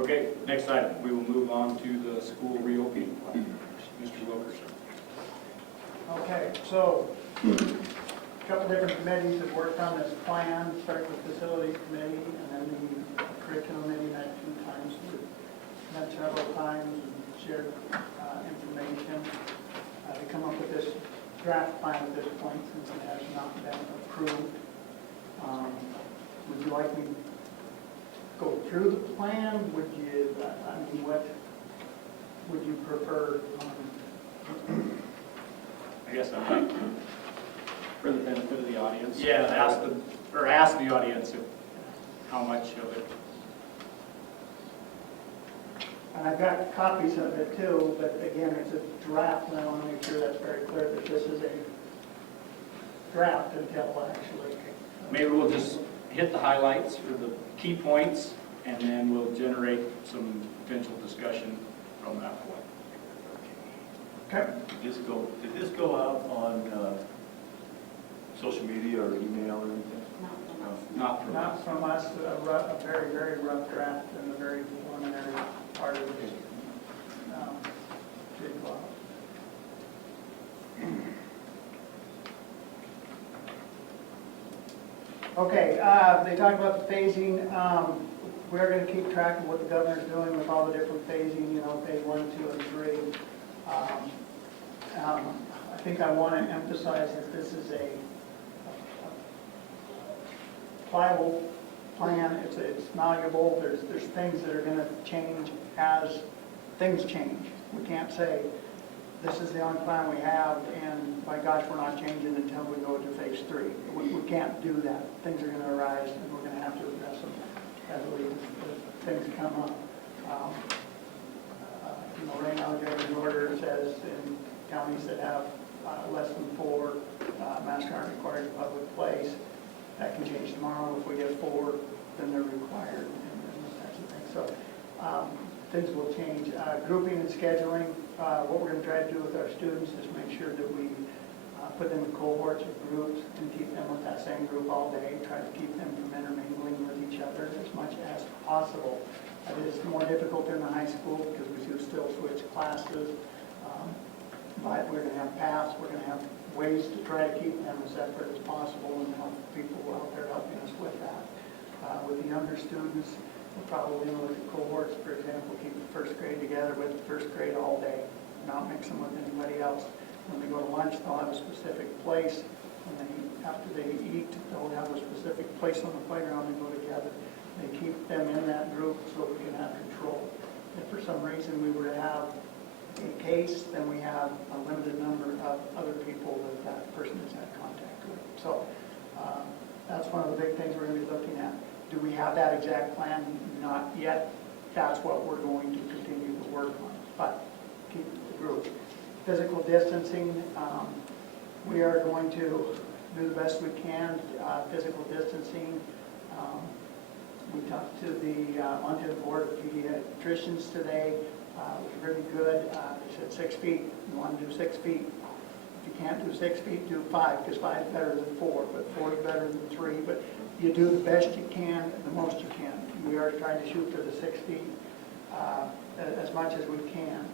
Okay, next item, we will move on to the school reopening plan. Mr. Wilkerson. Okay, so a couple different committees have worked on this plan, start with facilities committee and then the curriculum committee met 2 times. We've met several times and shared information to come up with this draft plan at this point since it has not been approved. Would you like me to go through the plan? Would you, I mean, what would you prefer? I guess I'd like to, For the benefit of the audience? yeah, ask the audience if, how much of it. And I've got copies of it too, but again, it's a draft, and I want to make sure that's very clear that this is a draft until actually. Maybe we'll just hit the highlights or the key points, and then we'll generate some potential discussion from that point. Okay. Did this go out on social media or email or anything? Not from us. Not from us, a very, very rough draft and a very preliminary part of it. Did go out. Okay, they talked about the phasing. We're going to keep track of what the governor's doing with all the different phasing, you know, phase 1, 2, and 3. I think I want to emphasize that this is a pliable plan. It's malleable. There's things that are going to change as things change. We can't say this is the only plan we have, and by gosh, we're not changing until we go to phase 3. We can't do that. Things are going to arise, and we're going to have to address them as things come up. You know, right now, the governor's order says in counties that have less than 4 masks aren't required in public place. That can change tomorrow. If we get 4, then they're required, and those types of things. So things will change. Grouping and scheduling. What we're going to try to do with our students is make sure that we put them in cohorts or groups and keep them with that same group all day. Try to keep them from intermingling with each other as much as possible. It is more difficult in the high school because we do still switch classes. But we're going to have paths. We're going to have ways to try to keep them as separate as possible and help people out there helping us with that. With the younger students, we're probably going to look at cohorts, for example, keep the first grade together with the first grade all day, not mix them with anybody else. When they go to lunch, they'll have a specific place. After they eat, they'll have a specific place on the playground and go together. They keep them in that group so we can have control. If for some reason we were to have a case, then we have a limited number of other people that person has had contact with. So that's one of the big things we're going to be looking at. Do we have that exact plan? Not yet. That's what we're going to continue to work on. But keep the group. Physical distancing, we are going to do the best we can. Physical distancing. We talked to the Montana Board of Pediatricians today. It was really good. They said 6 feet. You want to do 6 feet. If you can't do 6 feet, do 5, because 5 is better than 4, but 4 is better than 3. But you do the best you can and the most you can. We are trying to shoot for the 6 feet as much as we can.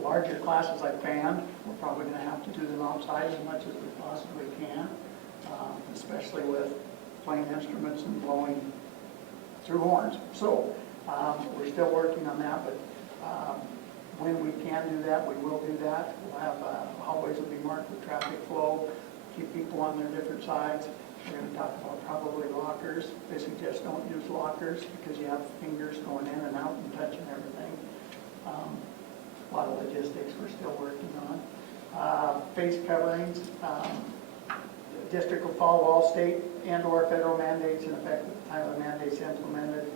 Larger classes like band, we're probably going to have to do them outside as much as we possibly can, especially with playing instruments and blowing through horns. So we're still working on that, but when we can do that, we will do that. We'll have hallways will be marked with traffic flow, keep people on their different sides. We're going to talk about probably lockers. They suggest don't use lockers because you have fingers going in and out and touching everything. A lot of logistics we're still working on. Face coverings. The district will follow all state and or federal mandates in effect at the time of the mandates implemented.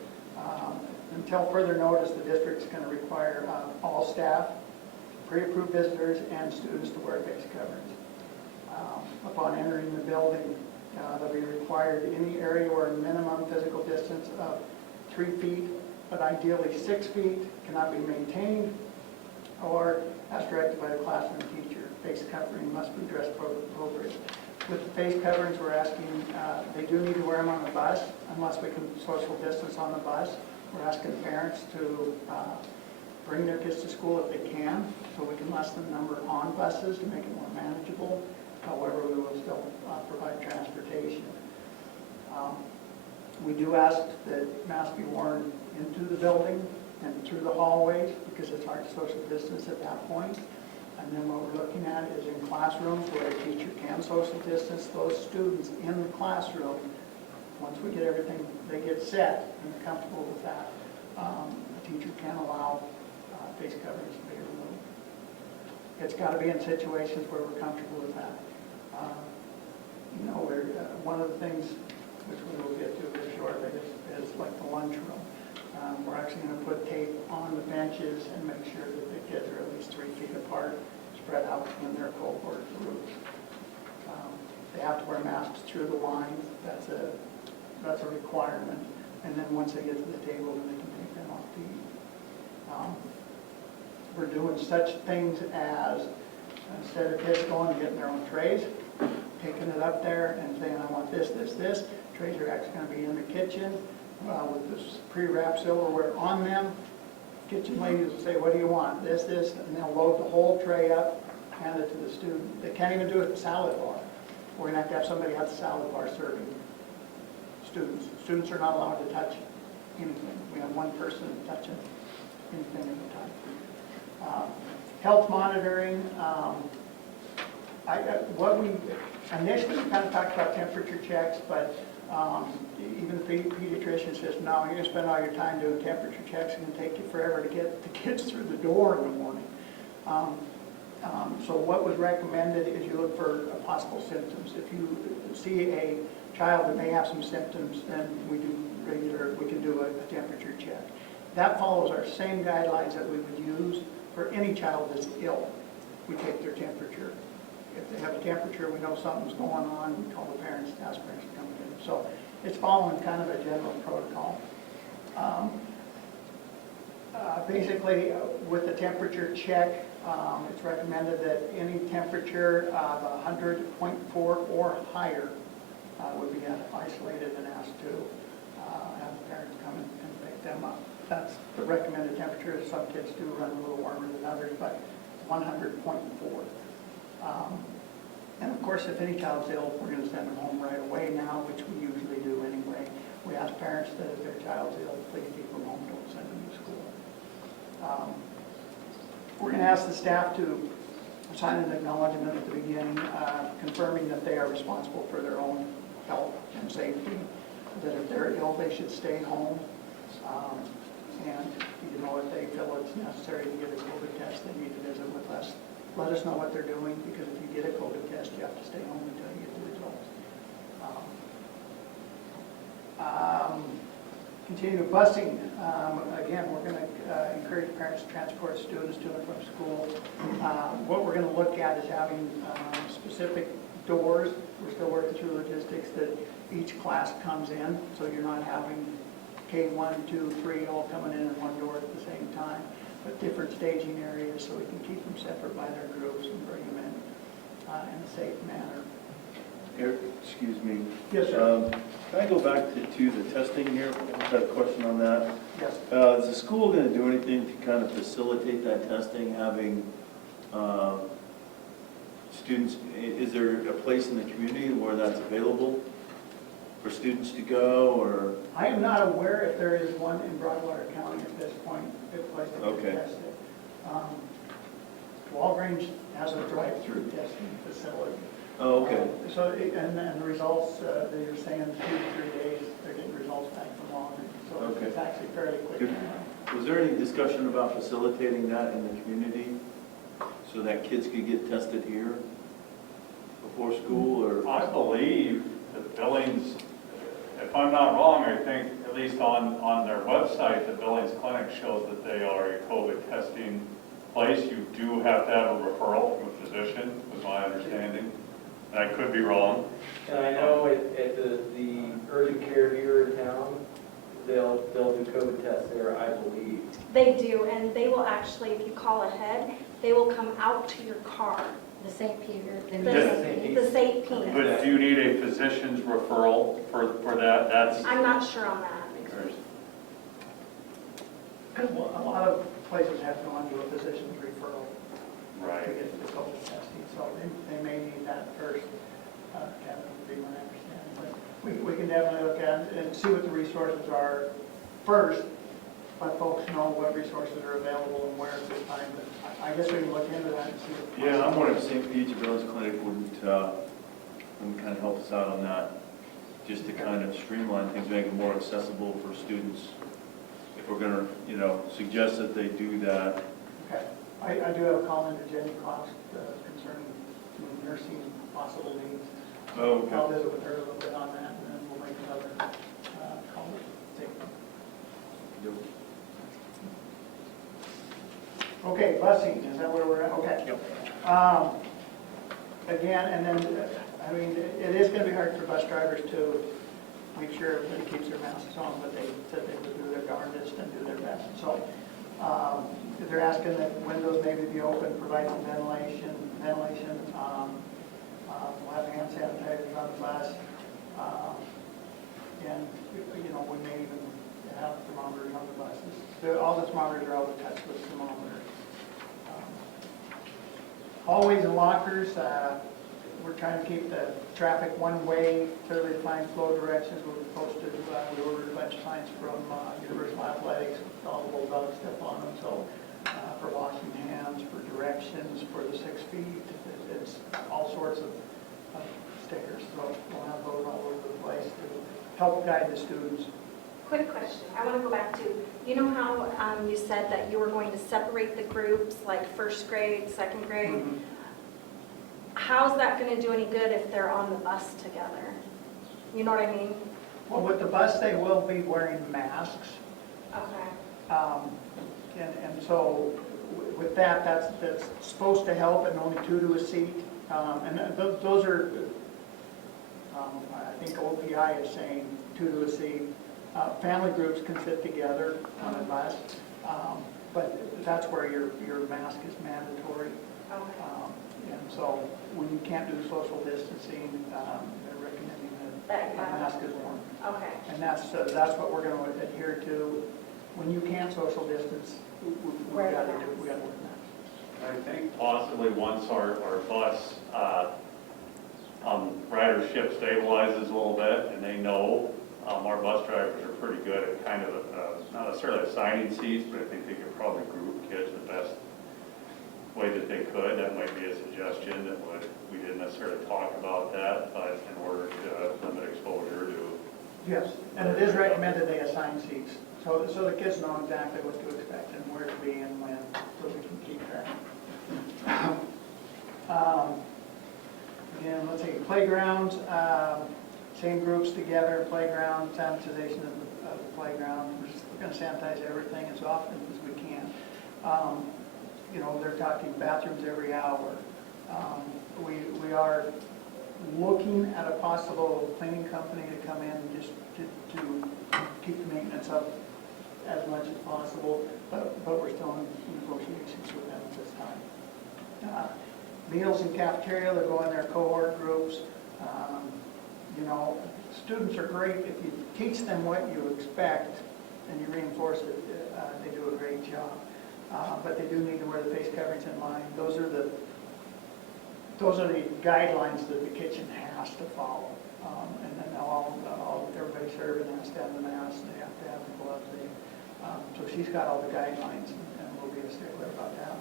Until further notice, the district's going to require all staff, pre-approved visitors, and students to wear face coverings. Upon entering the building, they'll be required any area where a minimum physical distance of 3 feet, but ideally 6 feet, cannot be maintained, or as directed by the classroom teacher. Face covering must be dress appropriate. With the face coverings, we're asking, they do need to wear them on the bus, unless we can social distance on the bus. We're asking parents to bring their kids to school if they can, so we can lessen the number on buses to make it more manageable. However, we will still provide transportation. We do ask that masks be worn into the building and through the hallways because it's hard to social distance at that point. And then what we're looking at is in classrooms where a teacher can social distance those students in the classroom. Once we get everything, they get set and they're comfortable with that, the teacher can allow face coverings to be removed. It's got to be in situations where we're comfortable with that. You know, one of the things which we will get to here shortly is like the lunchroom. We're actually going to put tape on the benches and make sure that the kids are at least 3 feet apart, spread out in their cohort groups. They have to wear masks through the lines. That's a requirement. And then once they get to the table, then they can take them off to eat. We're doing such things as, instead of kids going and getting their own trays, taking it up there and saying, I want this, this, this. Trays are actually going to be in the kitchen with this pre-wrapped silverware on them. Kitchen ladies will say, what do you want? This, this, and they'll load the whole tray up, hand it to the student. They can't even do it at the salad bar. We're going to have somebody at the salad bar serving students. Students are not allowed to touch anything. We have one person touching anything at a time. Health monitoring. What we initially kind of talked about temperature checks, but even the pediatrician says, no, you're going to spend all your time doing temperature checks. It's going to take you forever to get the kids through the door in the morning. So what was recommended is you look for possible symptoms. If you see a child that may have some symptoms, then we can do a temperature check. That follows our same guidelines that we would use for any child that's ill. We take their temperature. If they have a temperature, we know something's going on, we call the parents, ask parents to come in. So it's following kind of a general protocol. Basically, with the temperature check, it's recommended that any temperature of 100.4 or higher would be isolated and asked to have the parents come and pick them up. That's the recommended temperature. Some kids do run a little warmer than others, but 100.4. And of course, if any child's ill, we're going to send them home right away now, which we usually do anyway. We ask parents that if their child's ill, please keep them home, don't send them to school. We're going to ask the staff to sign an acknowledgement at the beginning, confirming that they are responsible for their own health and safety, that if they're ill, they should stay home. And you know, if they feel it's necessary to get a COVID test, they need to visit with us. Let us know what they're doing, because if you get a COVID test, you have to stay home until you get the results. Continue busing. Again, we're going to encourage parents to transport students to and from school. What we're going to look at is having specific doors. We're still working through logistics that each class comes in, so you're not having K1, 2, 3 all coming in one door at the same time, but different staging areas so we can keep them separate by their groups and bring them in a safe manner. Eric, excuse me. Yes, sir. Can I go back to the testing here? I have a question on that. Yes. Is the school going to do anything to kind of facilitate that testing, having students, is there a place in the community where that's available for students to go, or? I am not aware if there is one in Broadwater County at this point, a place that Okay. can test it. Walgreens has a drive-through testing facility. Oh, okay. So, and the results, they're saying 2 to 3 days, they're getting results back from Walgreens. So Okay. it's actually fairly quick. Good. Was there any discussion about facilitating that in the community so that kids could get tested here before school, or? I believe that Billings, if I'm not wrong, I think at least on their website, the Billings Clinic shows that they are a COVID testing place. You do have to have a referral from a physician, was my understanding. And I could be wrong. And I know at the urgent care here in town, they'll do COVID tests there, I believe. They do, and they will actually, if you call ahead, they will come out to your car. The St. Peter. The St. Pete. But do you need a physician's referral for that? That's, I'm not sure on that. Because a lot of places have gone to a physician's referral to Right. get the COVID testing, so they may need that first. Kevin, would be my understanding. But we can definitely look at it and see what the resources are first, let folks know what resources are available and where at this time. But I guess we can look into that and see. Yeah, I'm wondering if St. Pete's Village Clinic wouldn't kind of help us out on that, just to kind of streamline things, make it more accessible for students. If we're gonna, suggest that they do that. Okay. I do have a call into Jenny Cox concerning nursing possible needs. Oh, I'll visit with her a little bit on that, and then we'll make another call. Okay, busing, is that where we're at? Okay. Again, and then, it is gonna be hard for bus drivers to make sure everybody keeps their masks on, but they said they would do their darndest and do their best. So, they're asking that windows maybe be open, provide some ventilation. We'll have hand sanitizers on the bus. And, we may even have thermometers on the buses. All the thermometers are all attached with thermometers. Hallways and lockers, we're trying to keep the traffic one way, clearly defined flow directions. We posted, we ordered a bunch of signs from Universal Athletics, with all the bulldog stuff on them. So for washing hands, for directions, for the 6 feet, it's all sorts of stickers. So we'll have those all over the place to help guide the students. Quick question, I want to go back to, you know how you said that you were going to separate the groups, like first grade, second grade? Mhm. How's that going to do any good if they're on the bus together? You know what I mean? Well, with the bus, they will be wearing masks. Okay. And so with that, that's supposed to help, and only 2 to a seat. And those are, I think OPI is saying 2 to a seat. Family groups can sit together on a bus, but that's where your mask is mandatory. Okay. And so when you can't do social distancing, they're recommending that That a mask is worn. Okay. And that's what we're going to adhere to. When you can't social distance, we Wear got to the do, mask. we got to wear masks. I think possibly once our bus ridership stabilizes a little bit and they know, our bus drivers are pretty good at kind of, not necessarily assigning seats, but I think they could probably group kids the best way that they could. That might be a suggestion that we didn't necessarily talk about that, but in order to limit exposure to. Yes, and it is recommended they assign seats, so the kids know exactly what to expect and where to be and when, so we can keep track. Again, let's see, playgrounds, same groups together, playground, sanitization of the playground. We're just going to sanitize everything as often as we can. They're talking bathrooms every hour. We are looking at a possible cleaning company to come in just to keep the maintenance up as much as possible, but we're still in negotiations with them at this time. Meals in cafeteria, they're going their cohort groups. Students are great if you teach them what you expect and you reinforce it, they do a great job. But they do need to wear the face coverings in line. Those are the guidelines that the kitchen has to follow. And then everybody serving has to have the mask, they have to have the gloves. So she's got all the guidelines, and we'll be a stickler about that.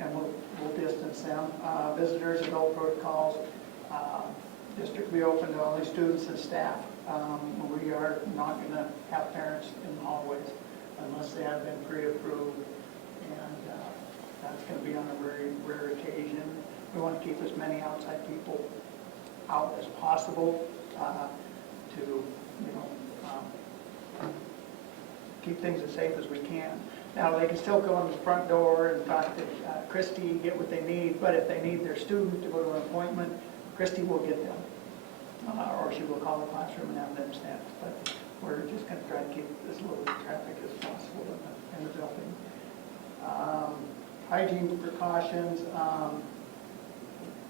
And we'll distance them. Visitors, adult protocols. District will be open to only students and staff. We are not going to have parents in the hallways unless they have been pre-approved, and that's going to be on a very rare occasion. We want to keep as many outside people out as possible to, keep things as safe as we can. Now, they can still go in the front door and talk to Christy, get what they need, but if they need their student to go to an appointment, Christy will get them. Or she will call the classroom and have them stamped. But we're just going to try to keep as little traffic as possible in the building. Hygiene precautions,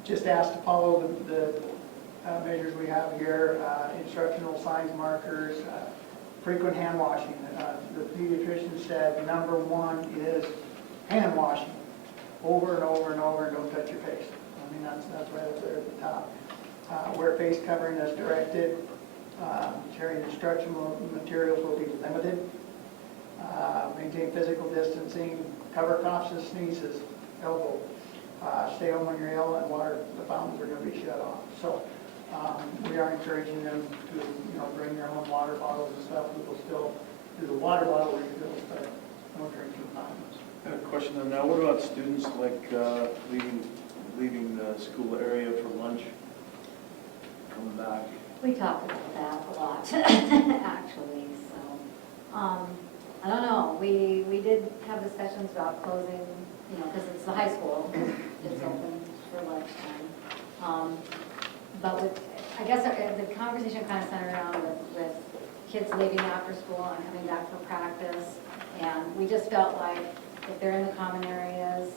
just asked to follow the measures we have here, instructional signs, markers, frequent hand washing. The pediatrician said number one is hand washing, over and over and over, don't touch your face. I mean, that's right up there at the top. Wear face covering as directed. Sharing instructional materials will be limited. Maintain physical distancing. Cover coughs and sneezes. Elbow. Stay home when you're ill, and the fountains are going to be shut off. So we are encouraging them to, bring their own water bottles and stuff. We will still do the water bottle refills, but no drinking fountains. I have a question on that. What about students like leaving the school area for lunch, coming back? We talked about that a lot, actually, so, I don't know, we did have discussions about closing, because it's the high school, it's open for lunchtime. But I guess the conversation kind of centered around with kids leaving after school and coming back for practice, and we just felt like if they're in the common areas,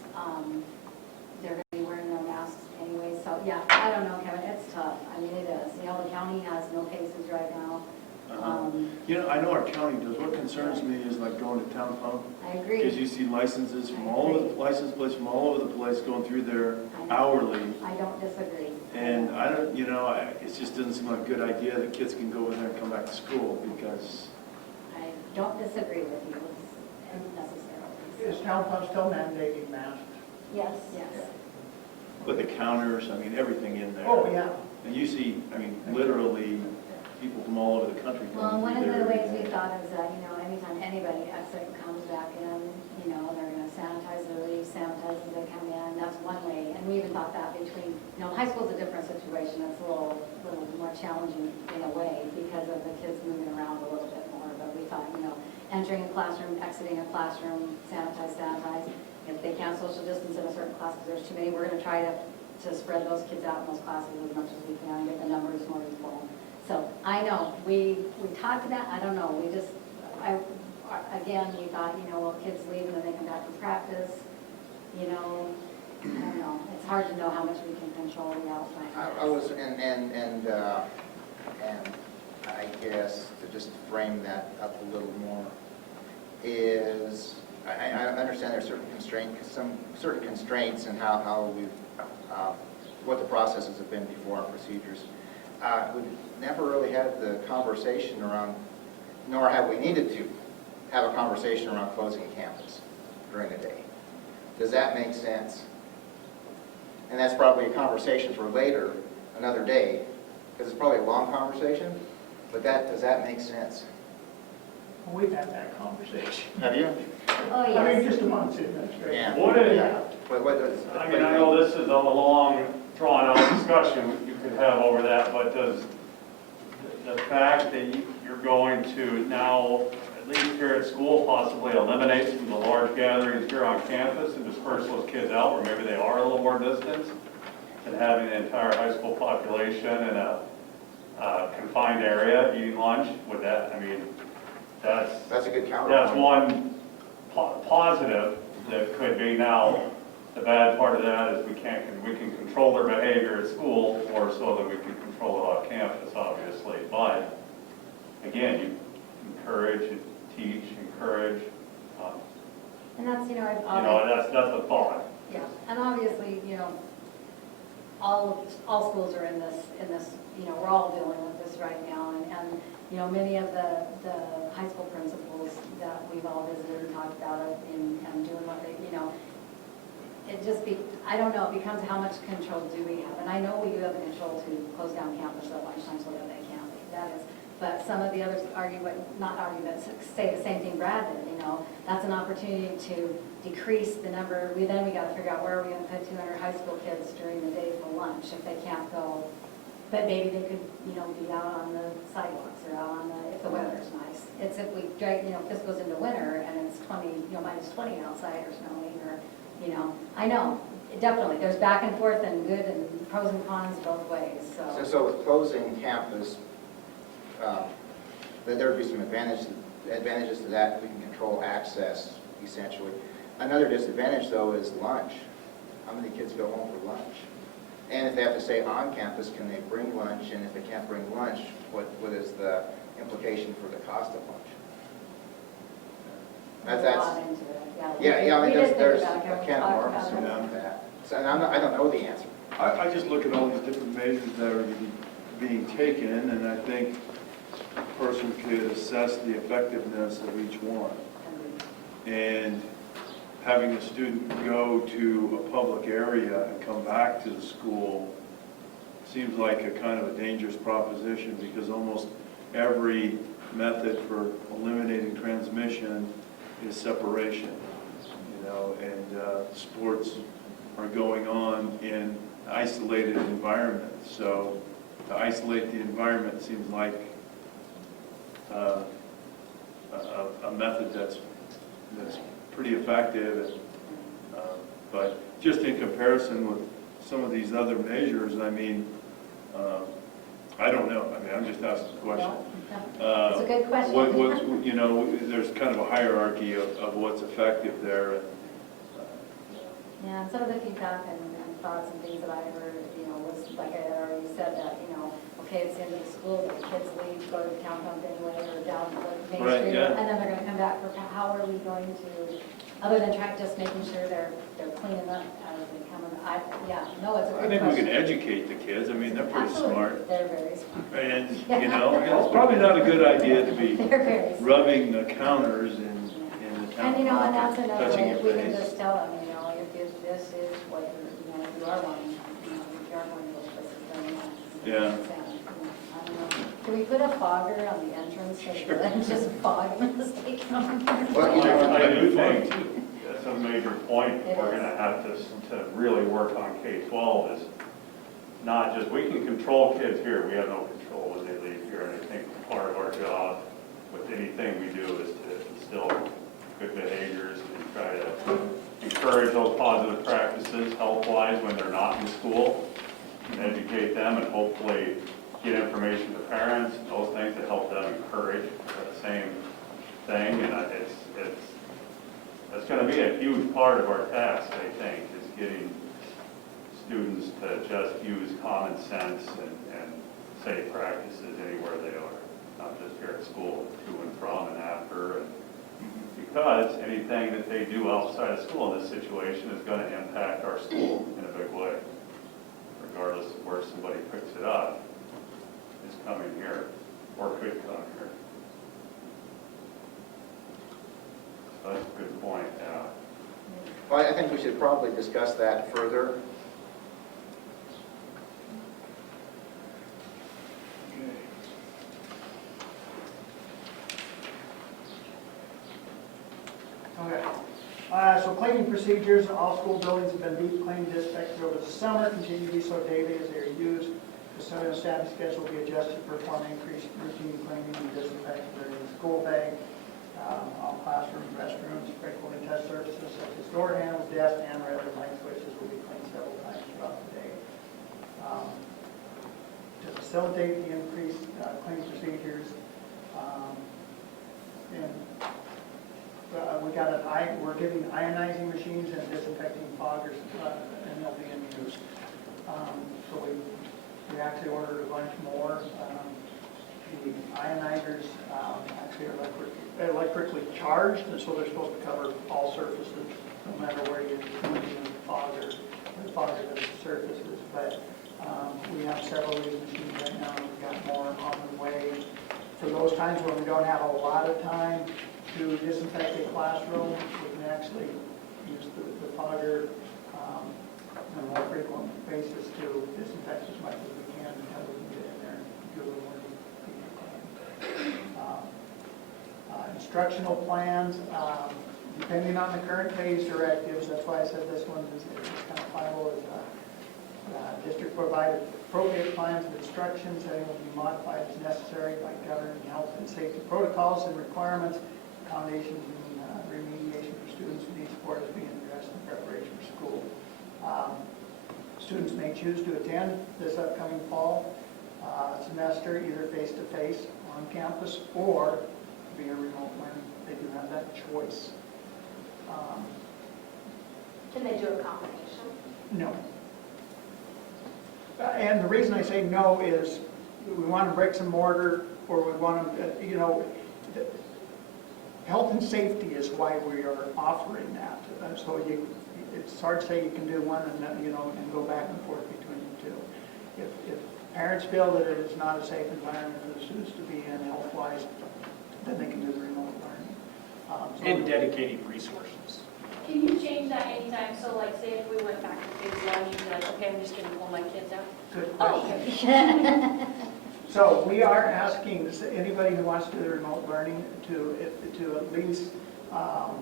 they're going to be wearing their masks anyway. So, yeah, I don't know, Kevin, it's tough. I mean, it is. The county has no cases right now. I know our county does. What concerns me is like going to town pump. I agree. Because you see licenses from all over the license plates from all over the place going through there hourly. I don't disagree. And I don't, it just doesn't seem like a good idea that kids can go in there and come back to school because. I don't disagree with you necessarily. Is town pump still mandating masks? Yes. But the counters, everything in there. Oh, yeah. And you see, literally people from all over the country Well, going one through of there. the ways we thought is that, anytime anybody exit comes back in, they're going to sanitize their leave, sanitize as they come in. That's one way. And we even thought that between, high school's a different situation. It's a little more challenging in a way because of the kids moving around a little bit more. But we thought, entering a classroom, exiting a classroom, sanitize. If they can't social distance in a certain class because there's too many, we're going to try to spread those kids out in those classes as much as we can, get the numbers more equal. So I know, we talked about, I don't know, again, we thought, well, kids leave and then they come back from practice, I don't know. It's hard to know how much we can control the outside. I was, and I guess to just frame that up a little more is, I understand there's certain constraints in how we've, what the processes have been before our procedures. We've never really had the conversation around, nor have we needed to have a conversation around closing campus during the day. Does that make sense? And that's probably a conversation for later, another day, because it's probably a long conversation, but does that make sense? Well, we've had that conversation. Have you? Oh, I mean, yes. just amongst administrators. Yeah. What is, Yeah. What does? I know this is a long, drawn-out discussion you could have over that, but does the fact that you're going to now, at least here at school, possibly eliminate some of the large gatherings here on campus and disperse those kids out where maybe they are a little more distant, than having the entire high school population in a confined area eating lunch? Would that, That's a good counterpoint. that's one positive that could be. Now, the bad part of that is we can control their behavior at school more so than we can control it off campus, obviously. But again, you encourage, you teach, encourage. And that's, That's a thought. yeah, and obviously, all schools are in this, we're all dealing with this right now, and many of the high school principals that we've all visited and talked about it and doing what they, I don't know, it becomes how much control do we have? And I know we do have the control to close down campus at lunchtime so that they can't leave, that is. But some of the others say the same thing Brad did, that's an opportunity to decrease the number. Then we got to figure out where are we going to put 200 high school kids during the day for lunch if they can't go. But maybe they could, be out on the sidewalks or out on if the weather's nice. It's if we drag, if this goes into winter and it's minus 20 outside or snowing or, I know, definitely, there's back and forth and good and pros and cons both ways, So with closing campus, there'd be some advantages to that. We can control access, essentially. Another disadvantage, though, is lunch. How many kids go home for lunch? And if they have to stay on campus, can they bring lunch? And if they can't bring lunch, what is the implication for the cost of lunch. There's a That's, lot into it, yeah, I mean, We did think there's about it. a can of worms Talked about it. around that. So, and I don't know the answer. I just look at all these different measures that are being taken, and I think a person could assess the effectiveness of each one. And having a student go to a public area and come back to the school seems like a kind of a dangerous proposition, because almost every method for eliminating transmission is separation, you know, and sports are going on in isolated environments. So to isolate the environment seems like a method that's pretty effective. And, but just in comparison with some of these other measures, I mean, I don't know. I mean, I'm just asking a question. It's a good question. What's, you know, there's kind of a hierarchy of what's effective there. And, Yeah, and some of the feedback and thoughts and things that I heard, you know, was like I had already said that, you know, okay, it's the end of the school, but the kids leave, go to town pump anyway, or down to Main Right, Street, yeah. and then they're gonna come back for, how are we going to, other than trying, just making sure they're cleaning up as they come in. No, it's a I good think we question. can educate the kids. I mean, they're pretty Absolutely. smart. They're very smart. And, you know, it's probably not a good idea to be They're very smart. rubbing the counters in the town. And, you know, and that's another touching way, your we can face. just tell them, you know, if this is what you are wanting, you know, if you are going to those places, then Yeah. I don't know. Can we put a fogger on the entrance and just fog them as they come? Well, you know, I do think that's a major point. It We're is. gonna have to really work on K-12 is not just, we can control kids here, we have no control when they leave here. And I think part of our job with anything we do is to instill good behaviors and try to encourage those positive practices health-wise when they're not in school, and educate them, and hopefully get information to parents and those things to help them encourage that same thing. And it's going to be a huge part of our task, I think, is getting students to just use common sense and safe practices anywhere they are, not just here at school, to and from and after. And because anything that they do outside of school in this situation is going to impact our school in a big way, regardless of where somebody picks it up, is coming here or could come here. So that's a good point, yeah. well, I think we should probably discuss that further. Okay. So cleaning procedures, all school buildings have been deep cleaned, disinfected over the summer, continue to be so daily as they are used. Custodial staffing schedule will be adjusted to perform increased routine cleaning and disinfecting during the school day. All classrooms, restrooms, frequently touched surfaces such as door handles, desks, and rail and light switches will be cleaned several times throughout the day. To facilitate the increased cleaning procedures, we're giving ionizing machines and disinfecting foggers, and they'll be in use. So we actually ordered a bunch more. The ionizers actually are electrically charged, and so they're supposed to cover all surfaces, no matter where you're using the fogger the surfaces. But we have several of these machines right now, and we've got more on the way. For those times when we don't have a lot of time to disinfect a classroom, we can actually use the fogger on a more frequent basis to disinfect as much as we can until we can get in there and do a little more deep cleaning. Instructional plans, depending on the current phase directives, that's why I said this one is kind of pliable, is district provided appropriate plans of instructions that will be modified as necessary by governing health and safety protocols and requirements, accommodations and remediation for students who need support is being addressed in preparation for school. Students may choose to attend this upcoming fall semester either face-to-face on campus or via remote learning. They do have that choice. Can they do a combination? No. And the reason I say no is we want them bricks and mortar, or we want them, health and safety is why we are offering that. So it's hard to say you can do one and then, and go back and forth between the two. If parents feel that it is not a safe environment for the students to be in health-wise, then they can do the remote learning. And dedicating resources. Can you change that anytime? So like, say if we went back to phase one, you'd be like, okay, I'm just gonna pull my kids out? Good Oh, question. okay. So we are asking anybody who wants to do the remote learning to at least, what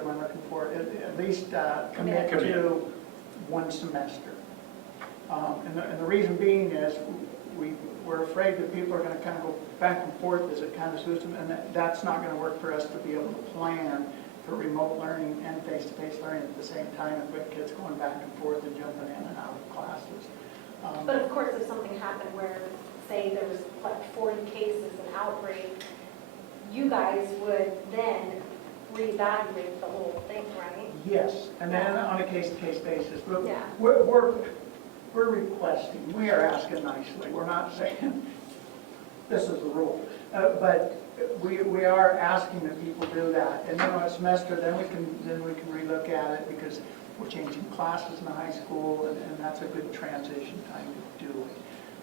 am I looking for? At least commit to one semester. And the reason being is we're afraid that people are going to kind of go back and forth as it kind of suits them, and that's not going to work for us to be able to plan for remote learning and face-to-face learning at the same time if we have kids going back and forth and jumping in and out of classes. But of course, if something happened where, say, there was like 40 cases, an outbreak, you guys would then reevaluate the whole thing, right? Yes, and then on a case-to-case basis. But Yeah. we're requesting, we are asking nicely. We're not saying this is the rule. But we are asking that people do that. And then on a semester, then we can relook at it because we're changing classes in the high school, and that's a good transition time to do it.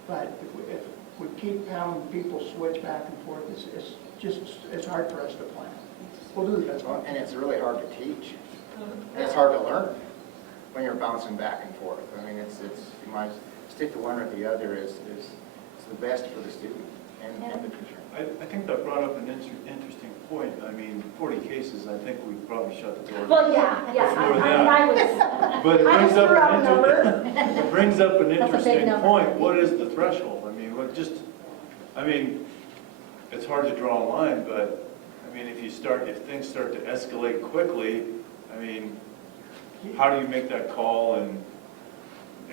But if we keep having people switch back and forth, it's hard for us to plan. We'll do the best. And it's really hard to teach. And it's hard to learn when you're bouncing back and forth. I mean, you might stick to one or the other is the best for the student and the teacher. I think that brought up an interesting point. I mean, 40 cases, I think we probably shut the door. Well, yeah. I was, But it I brings just up threw out a an number. it brings up an That's a big interesting number. point. What is the threshold? I mean, it's hard to draw a line, but I mean, if things start to escalate quickly, I mean, how do you make that call? And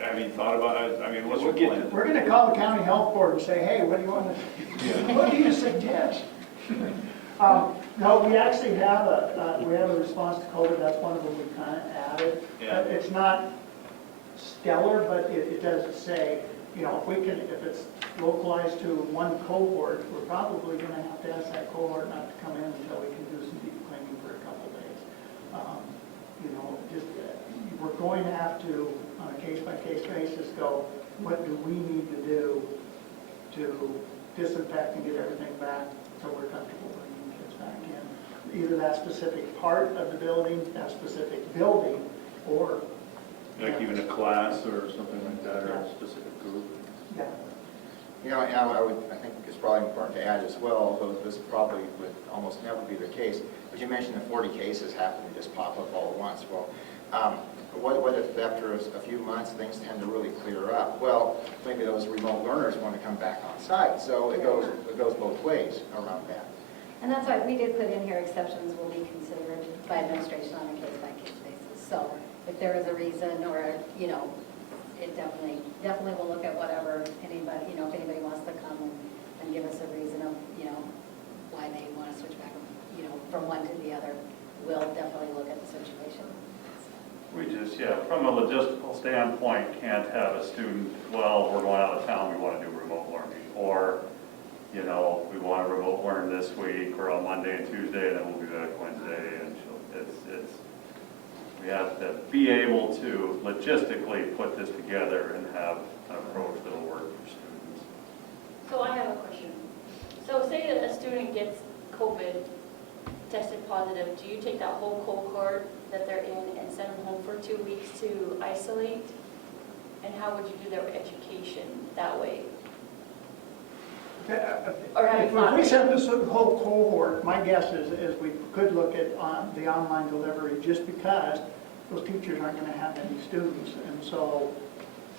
have you thought about it? I mean, what's your plan? We're going to call the county health board and say, hey, what do you want to, what do you suggest? No, we actually have a response to COVID. That's one of them we kind of added. Yeah. It's not stellar, but it does say, if it's localized to one cohort, we're probably going to have to ask that cohort not to come in until we can do some deep cleaning for a couple of days. We're going to have to, on a case-by-case basis, go, what do we need to do to disinfect and get everything back so we're comfortable bringing kids back in? Either that specific part of the building, that specific building, or... Like even a class or something like that, or a specific group? Yeah. I think it's probably important to add as well, although this probably would almost never be the case, but you mentioned the 40 cases happen to just pop up all at once. Well, what if after a few months things tend to really clear up? Well, maybe those remote learners want to come back on site, so it goes both ways around that. And that's why we did put in here exceptions will be considered by administration on a case-by-case basis. So if there is a reason or, it definitely will look at whatever anybody, if anybody wants to come and give us a reason of, why they want to switch back, from one to the other, we'll definitely look at the situation. We just, from a logistical standpoint, can't have a student, well, we're going out of town, we want to do remote learning. Or, we want to remote learn this week or on Monday and Tuesday, and then we'll be back Wednesday. And we have to be able to logistically put this together and have an approach that will work for students. So I have a question. So say that a student gets COVID, tested positive, do you take that whole cohort that they're in and send them home for 2 weeks to isolate? And how would you do their education that way? Or have you If thought? we send this whole cohort, my guess is we could look at the online delivery just because those teachers aren't going to have any students. And so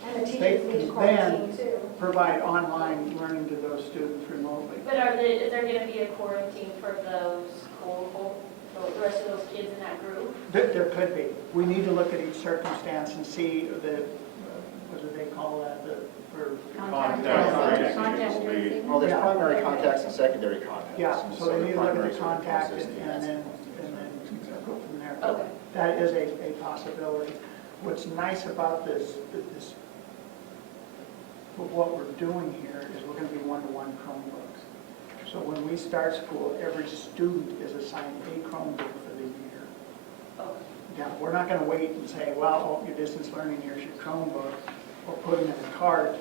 And the they teachers need can quarantine then too. provide online learning to those students remotely. But is there going to be a quarantine for those the rest of those kids in that group? There could be. We need to look at each circumstance and see what do they call that? Contact tracing. Well, there's Yeah. primary contacts and secondary contacts. Yeah, and so they need to look at primaries the are contact consistent. and then go from there. Okay. That is a possibility. What's nice about this But what we're doing here is we're going to be one-to-one Chromebooks. So when we start school, every student is assigned a Chromebook for the year. Oh, Yeah, we're not going to wait and say, well, oh, your distance learning, here's your Chromebook, or put them in a cart.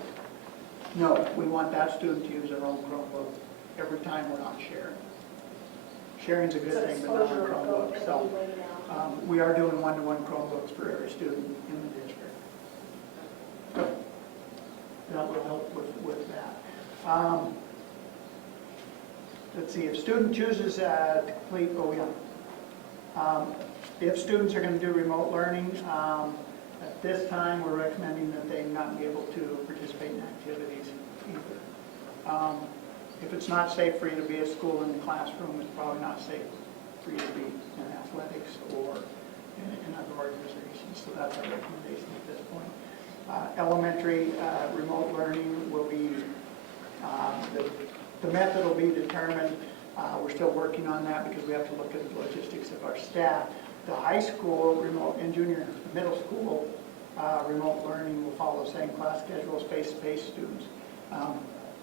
No, we want that student to use their own Chromebook every time we're not sharing. Sharing's a good So thing, but not a exposure will go Chromebook. So way down. we are doing one-to-one Chromebooks for every student in the district. So that will help with that. Let's see, if student chooses to complete, if students are going to do remote learning, at this time, we're recommending that they not be able to participate in activities either. If it's not safe for you to be at school in the classroom, it's probably not safe for you to be in athletics or in other organizations. So that's our recommendation at this point. Elementary remote learning will be, the method will be determined. We're still working on that because we have to look at the logistics of our staff. The high school remote and junior middle school remote learning will follow the same class schedule as face-to-face students.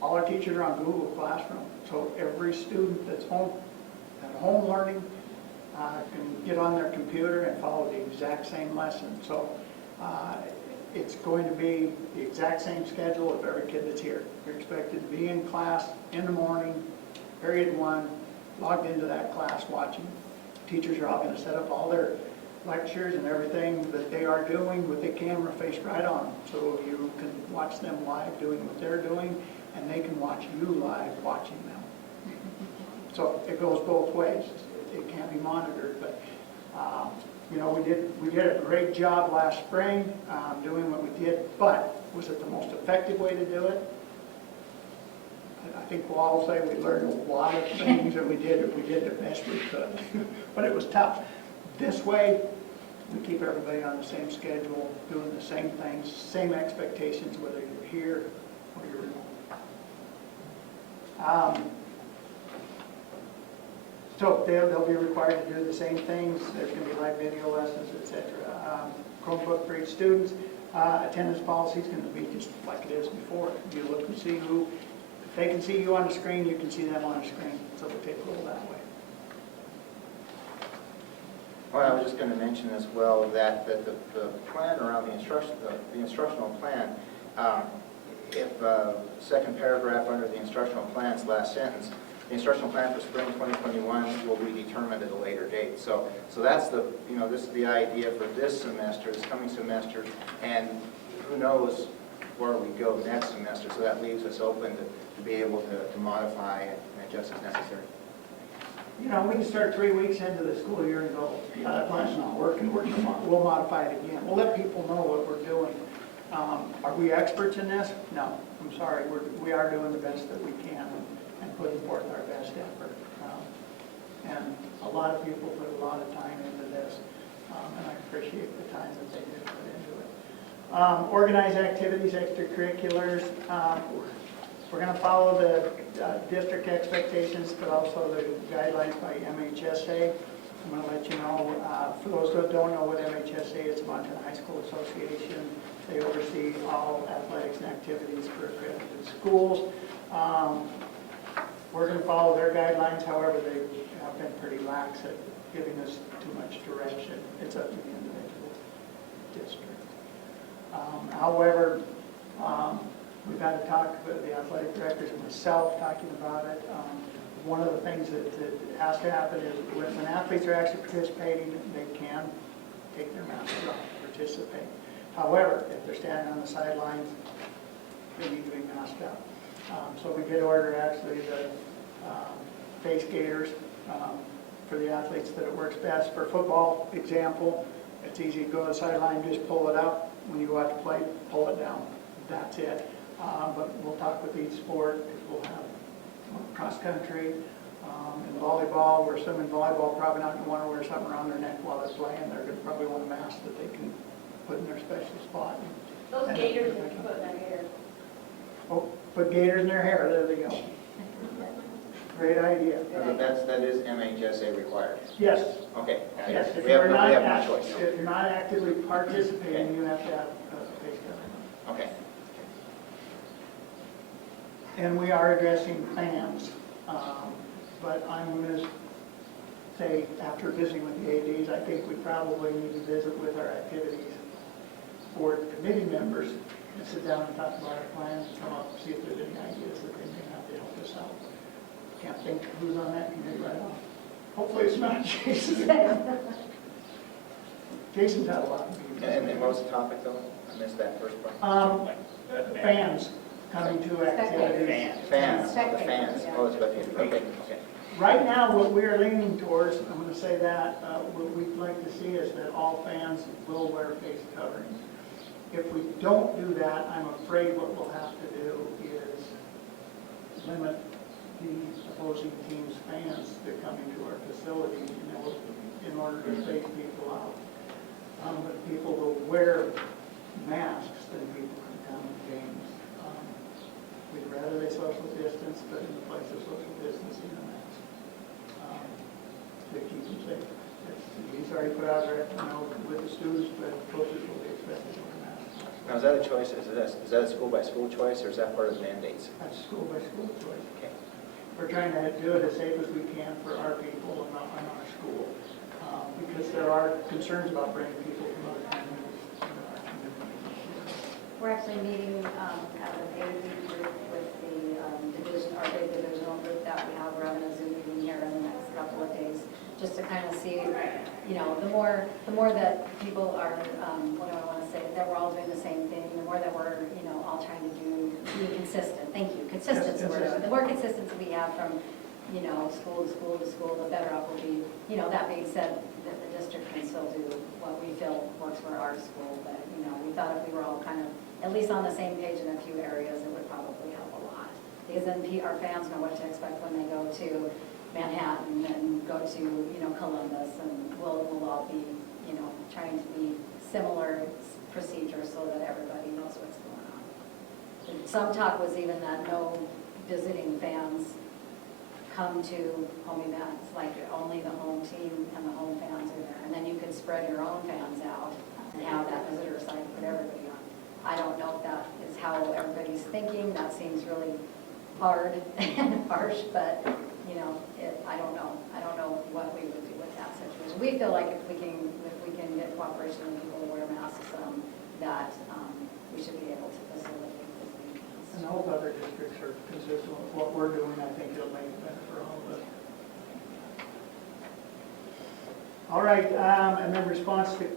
All our teachers are on Google Classroom, so every student that's at home learning can get on their computer and follow the exact same lesson. So it's going to be the exact same schedule of every kid that's here. You're expected to be in class in the morning, period 1, logged into that class watching. Teachers are all going to set up all their lectures and everything that they are doing with the camera faced right on them. So you can watch them live doing what they're doing, and they can watch you live watching them. So it goes both ways. It can't be monitored, but you know, we did a great job last spring doing what we did, but was it the most effective way to do it? I think we'll all say we learned a lot of things and we did the best we could, but it was tough. This way, we keep everybody on the same schedule, doing the same things, same expectations, whether you're here or you're remote. So they'll be required to do the same things. There's going to be live video lessons, etc. Chromebook for each student. Attendance policy is going to be just like it is before. You look and see who. If they can see you on the screen, you can see them on the screen. So we'll take a little that way. Well, I was just going to mention as well that the plan around the instructional plan, if second paragraph under the instructional plan's last sentence, the instructional plan for spring 2021 will be determined at a later date. So that's this is the idea for this semester, this coming semester, and who knows where we go next semester. So that leaves us open to be able to modify and adjust as necessary. You know, we can start 3 weeks into the school year and go, yeah, that plan's not working, we'll modify it again. We'll let people know what we're doing. Are we experts in this? No, I'm sorry. We are doing the best that we can and putting forth our best effort. And a lot of people put a lot of time into this, and I appreciate the time that they did put into it. Organize activities, extracurriculars. We're going to follow the district expectations, but also the guidelines by MHSA. I'm going to let you know, for those that don't know what MHSA is, Montana High School Association. They oversee all athletics and activities for accredited schools. We're going to follow their guidelines, however, they have been pretty lax at giving us too much direction. It's up to the individual district. However, we've had to talk about the athletic directors and myself talking about it. One of the things that has to happen is when athletes are actually participating, they can take their masks off and participate. However, if they're standing on the sidelines, they need to be masked up. So we did order actually the face gaiters for the athletes that it works best. For football example, it's easy to go to the sideline, just pull it up. When you go out to play, pull it down. That's it. But we'll talk with each sport. We'll have cross country and volleyball. We're assuming volleyball probably not going to want to wear something around their neck while they're playing. They're going to probably want a mask that they can put in their special spot. Those gators that you put in their hair. Oh, put gaiters in their hair. There they go. Great idea. That is MHSA required. Yes. Okay. Yes. If We have you're no choice. if you're not actively participating, you have to have a face covering. Okay. And we are addressing plans. But I'm going to say, after visiting with the ADs, I think we probably need to visit with our activities board committee members and sit down and talk about our plans, and come up, see if there's any ideas that they may have to help us out. Can't think who's on that committee right now. Hopefully it's not Jason. Jason's had a lot of meetings. And what was the topic though? I missed that first part. Fans coming to activities. Fans, the Spectators, fans. yeah. Oh, it's spectators, okay. Right now, what we are leaning towards, I'm going to say that, what we'd like to see is that all fans will wear face coverings. If we don't do that, I'm afraid what we'll have to do is limit the opposing team's fans that come into our facility, in order to phase people out. But people will wear masks, then people can come to games. We'd rather they social distance, but in the place of social distancing, a mask to keep them safe. He's already put out there, with the students, but coaches will be expected to wear masks. Now, is that a choice, is that a school by school choice, or is that part of the mandates? That's school by school choice. Okay. We're trying to do it as safe as we can for our people and our school, because there are concerns about bringing people from other communities into our community. We're actually meeting as an AD group with the division, our big divisional group that we have. We're having a Zoom meeting here in the next couple of days, just to kind of see, the more that people are, what do I want to say, that we're all doing the same thing, the more that we're, all trying to be consistent. Thank you. Consistency. The more consistency we have from, school to school to school, the better off we'll be. That being said, that the district can still do what we feel works for our school, but, we thought if we were all kind of at least on the same page in a few areas, it would probably help a lot. Because then our fans know what to expect when they go to Manhattan and go to, Columbus, and we'll all be, trying to be similar procedures so that everybody knows what's going on. And some talk was even that no visiting fans come to home events, like only the home team and the home fans are there. And then you could spread your own fans out and have that visitor side to put everybody on. I don't know if that is how everybody's thinking. That seems really hard and harsh, but, I don't know. I don't know what we would do with that situation. We feel like if we can get cooperation and people wear masks, that we should be able to facilitate this. And I hope other districts are consistent with what we're doing. I think it'll make it better for all of us. All right, and then response to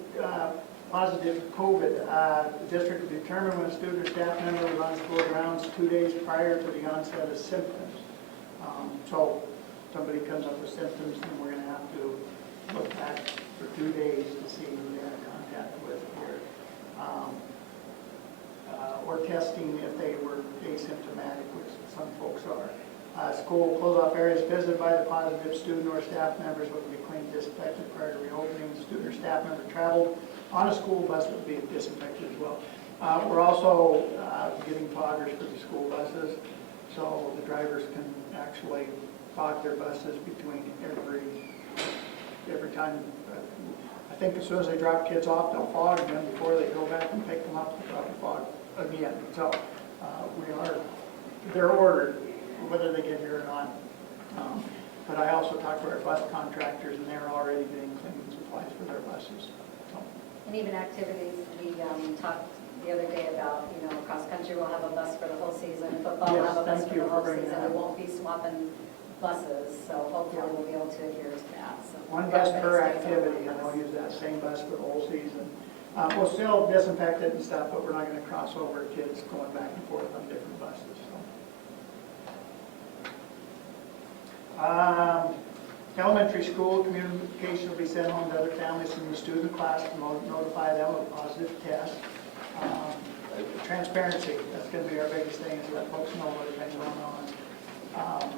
positive COVID. The district will determine when a student or staff member was on school grounds 2 days prior to the onset of symptoms. So somebody comes up with symptoms, then we're going to have to look back for 2 days to see who they had contact with here. Or testing if they were asymptomatic, which some folks are. School close-off areas visited by the positive student or staff members will be cleaned, disinfected prior to reopening. The student or staff member traveled on a school bus would be disinfected as well. We're also getting foggers for the school buses, so the drivers can actually fog their buses between every time. I think as soon as they drop kids off, they'll fog, and then before they go back and pick them up, they'll probably fog again. So they're ordered, whether they get here or not. But I also talked to our bus contractors, and they're already getting cleaning supplies for their buses. So. And even activities, we talked the other day about, cross-country will have a bus for the whole season, football will have a bus for the whole season. We won't be swapping buses, so hopefully we'll be able to adhere to that. So one bus per activity, and we'll use that same bus for the whole season. We'll still disinfect it and stuff, but we're not going to cross over kids going back and forth on different buses. So. Elementary school communication will be sent home to other families from the student class to notify them of a positive test. Transparency, that's going to be our biggest thing, to let folks know what has been going on.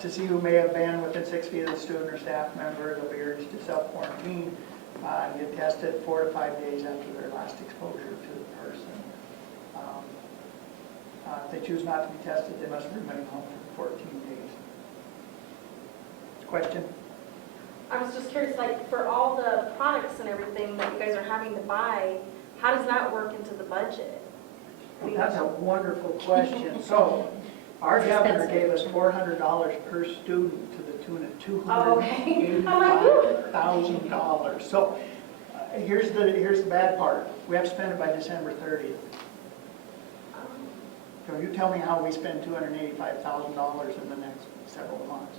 To see who may have been within 6 feet of the student or staff member, they'll be urged to self-quarantine and get tested 4 to 5 days after their last exposure to the person. If they choose not to be tested, they must remain home for 14 days. Question? I was just curious, like, for all the products and everything that you guys are having to buy, how does that work into the budget? That's a wonderful question. So, our governor gave us $400 per student to the tune of $285,000. So, here's the bad part. We have to spend it by December 30th. So you tell me how we spend $285,000 in the next several months.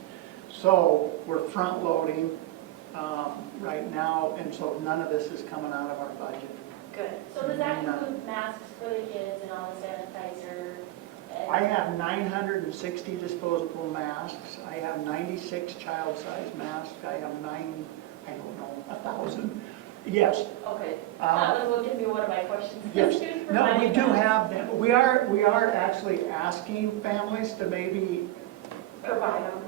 So we're front loading right now, and so none of this is coming out of our budget. Good. So does that include masks for the kids and all the sanitizer? I have 960 disposable masks. I have 96 child-sized masks. I have 1,000. Yes. Okay, that was going to be one of my questions. Yes. Who's No, we providing do that? have them. We are actually asking families to maybe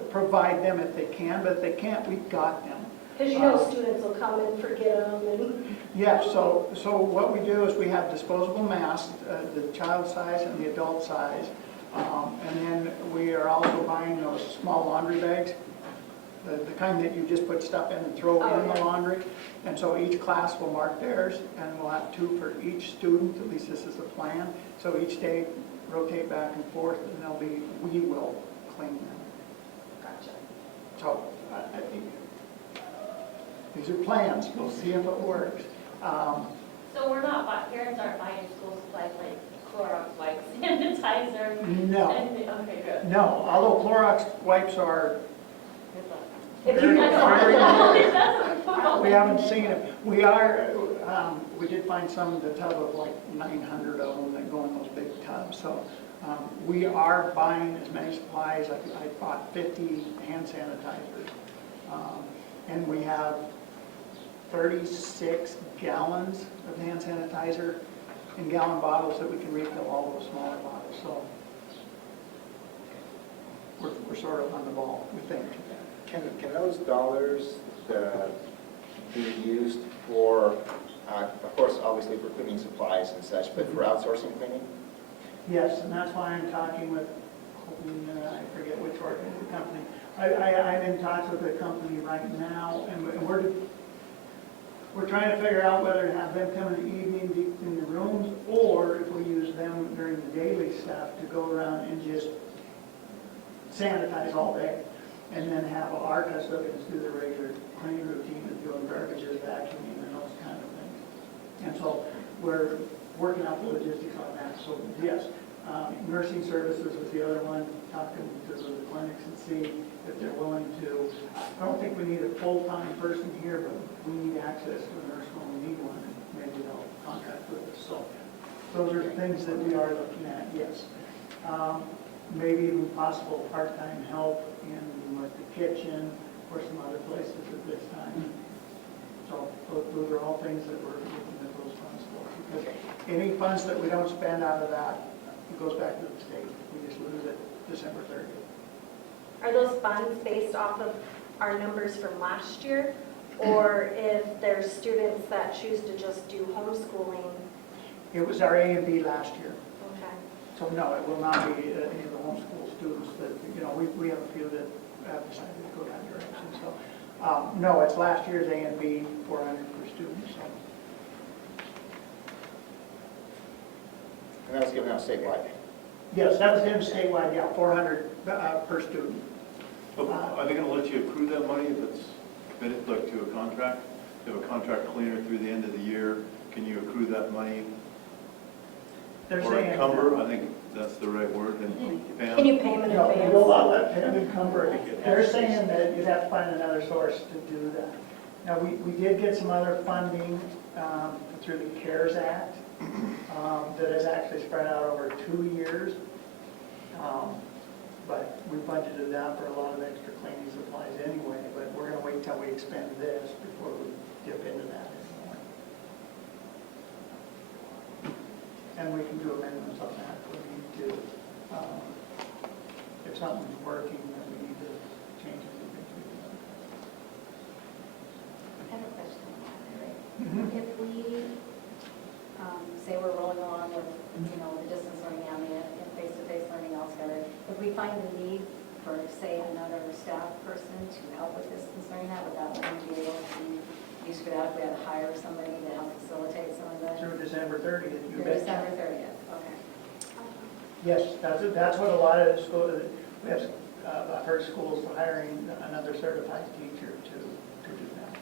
provide them if they can, but if they can't, we've got them. Because you know students will come and forget them and. Yeah, so what we do is we have disposable masks, the child size and the adult size. And then we are also buying those small laundry bags, the kind that you just put stuff in and throw in the laundry. And so each class will mark theirs, and we'll have 2 for each student, at least this is the plan. So each day, rotate back and forth, and we will clean them. Gotcha. So I think these are plans, we'll see if it works. So parents aren't buying school supplies like Clorox wipes, sanitizer? No. anything? Okay, good. No, although Clorox wipes are, If you Very- That's we haven't seen it. We did find some in the tub of like 900 of them that go in those big tubs. So we are buying as many supplies. I bought 50 hand sanitizers. And we have 36 gallons of hand sanitizer in gallon bottles that we can refill all those smaller bottles. So we're sort of on the ball, we think. Can those dollars be used for, of course, obviously for cleaning supplies and such, but for outsourcing cleaning? Yes, and that's why I'm talking with, I forget which company. I'm in talks with a company right now, and we're trying to figure out whether to have them come in the evening in the rooms, or if we use them during the daily stuff to go around and just sanitize all day, and then have our custodians do the regular cleaning routine of doing garbages, vacuuming, and those kind of things. And so we're working out the logistics on that. So yes, nursing services was the other one, talking to the clinics and see if they're willing to. I don't think we need a full-time person here, but we need access to a nurse when we need one, and maybe they'll contract with us. So those are things that we are looking at, yes. Maybe even possible part-time help in like the kitchen or some other places at this time. So those are all things that we're looking at those funds for. Because any funds that we don't spend out of that, it goes back to the state. We just lose it December 30th. Are those funds based off of our numbers from last year? Or if there's students that choose to just do homeschooling? It was our A and B last year. Okay. So no, it will not be any of the homeschool students that, we have a few that have decided to go that direction. So no, it's last year's A and B, 400 per student. So. And that was given out statewide? Yes, that was given statewide, yeah, 400 per student. But are they going to let you accrue that money if it's committed like to a contract? You have a contract cleaner through the end of the year, can you accrue that money? They're Or saying encumber, I think that's the right word, and Pam? Can you pay them in no, we advance? will not let them encumber it. They're saying that you'd have to find another source to do that. Now, we did get some other funding through the CARES Act that is actually spread out over 2 years. But we budgeted that for a lot of extra cleaning supplies anyway, but we're going to wait till we expend this before we dip into that anymore. And we can do amendments on that if we need to. If something's working, then we need to change it. I have a question on that, Mary. Mm-hmm. If we, say we're rolling along with, the distance learning and the face-to-face learning altogether, if we find the need for, say, another staff person to help with distance learning, would that one be able to be used for that if we had to hire somebody to help facilitate some of the? Through December 30th, you Through bet. December 30th, okay. Yes, that's what a lot of the schools, we have, I've heard schools hiring another certified teacher to do that.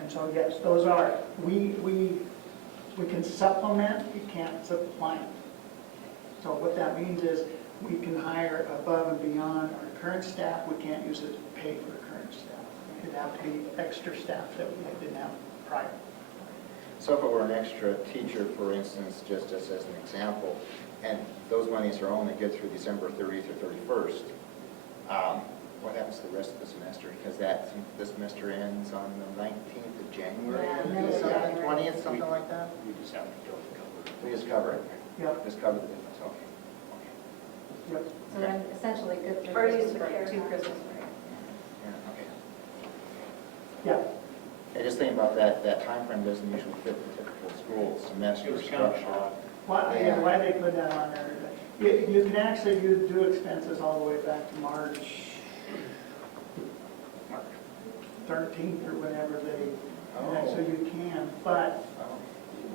And so, yes, those are, we can supplement, we can't supplant. So what that means is, we can hire above and beyond our current staff, we can't use it to pay for current staff. It'd have to be extra staff that we didn't have prior. So if it were an extra teacher, for instance, just as an example, and those monies are only good through December 30th or 31st, what happens to the rest of the semester? Because this semester ends on the 19th of January, Yeah, would it middle be of something, January. 20th, something like that? We just have to go cover. We just cover it? Yep. Just cover the difference, okay. Yep. So then essentially good through Or use Christmas the break, care to time. Christmas break. Yeah, okay. Yeah. I just think about that timeframe doesn't usually fit the typical school It semester was kind of structure. odd. Why they put that on there? You can actually do expenses all the way back to March 13th or whenever they, so you can, but Oh,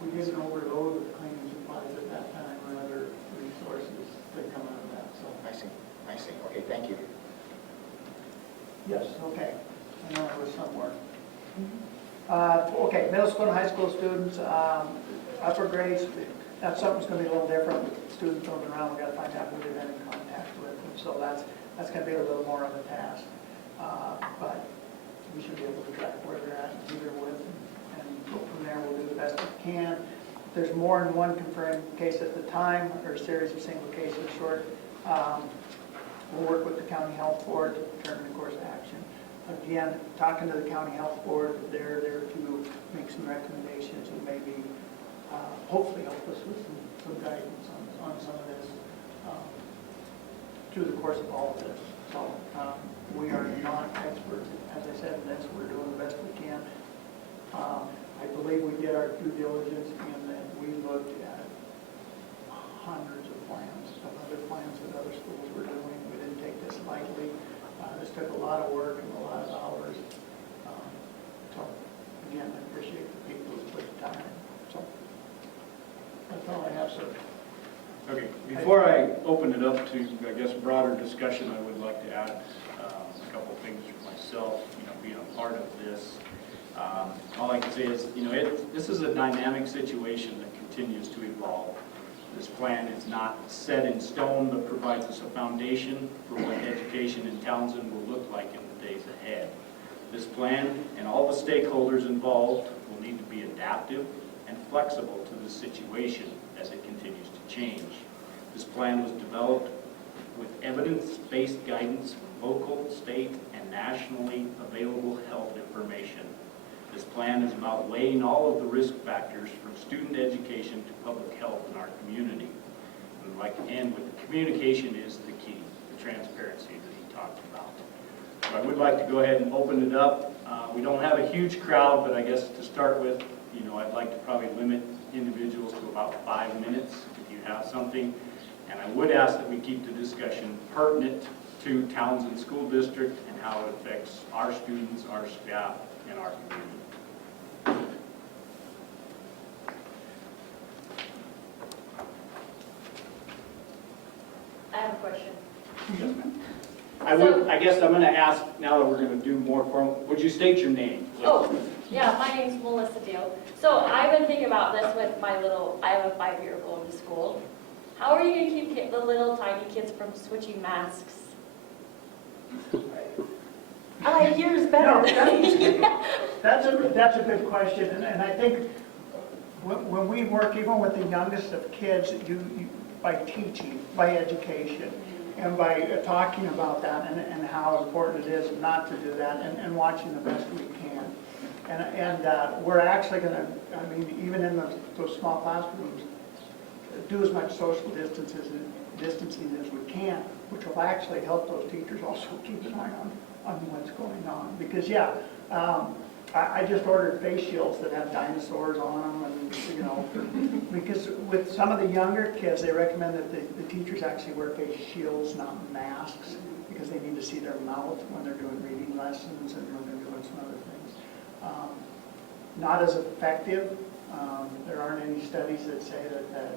we didn't overload with cleaning supplies at that time or other resources that come out of that, so. I see, okay, thank you. Yes, okay. I know it was somewhere. Okay, middle school and high school students, upper grades, that's something's gonna be a little different with students moving around, we gotta find out who they've been in contact with, and so that's gonna be a little more of a task. But we should be able to track where they're at and who they're with, and go from there, we'll do the best we can. If there's more than one confirmed case at the time, or a series of single cases short, we'll work with the county health board to determine the course of action. Again, talking to the county health board, they're there to make some recommendations and maybe hopefully help us with some guidance on some of this through the course of all of this. So we are not experts, as I said, in this. We're doing the best we can. I believe we did our due diligence in that we looked at hundreds of plans, of other plans that other schools were doing. We didn't take this lightly. This took a lot of work and a lot of hours. So again, I appreciate the people who put the time in. So that's all I have, sir. Okay, before I open it up to, I guess, broader discussion, I would like to add a couple things for myself, being a part of this. All I can say is, this is a dynamic situation that continues to evolve. This plan is not set in stone, but provides us a foundation for what education in Townsend will look like in the days ahead. This plan and all the stakeholders involved will need to be adaptive and flexible to the situation as it continues to change. This plan was developed with evidence-based guidance from local, state, and nationally available health information. This plan is about weighing all of the risk factors from student education to public health in our community. And like to end with, the communication is the key, the transparency that he talked about. So I would like to go ahead and open it up. We don't have a huge crowd, but I guess to start with, I'd like to probably limit individuals to about 5 minutes if you have something. And I would ask that we keep the discussion pertinent to Townsend School District and how it affects our students, our staff, and our community. I have a question. I guess I'm going to ask, now that we're going to do more formal, would you state your name? please? Oh, yeah, my name's Melissa Deal. So I've been thinking about this with my I have a 5-year-old going to school. How are you going to keep the little tiny kids from switching masks? I like yours better. No, that's a good question, and I think when we work, even with the youngest of kids, by teaching, by education, and by talking about that and how important it is not to do that, and watching the best we can. And we're actually going to, even in those small classrooms, do as much social distancing as we can, which will actually help those teachers also keep an eye on what's going on. Because, I just ordered face shields that have dinosaurs on them, and, because with some of the younger kids, they recommend that the teachers actually wear face shields, not masks, because they need to see their mouth when they're doing reading lessons and when they're doing some other things. Not as effective. There aren't any studies that say that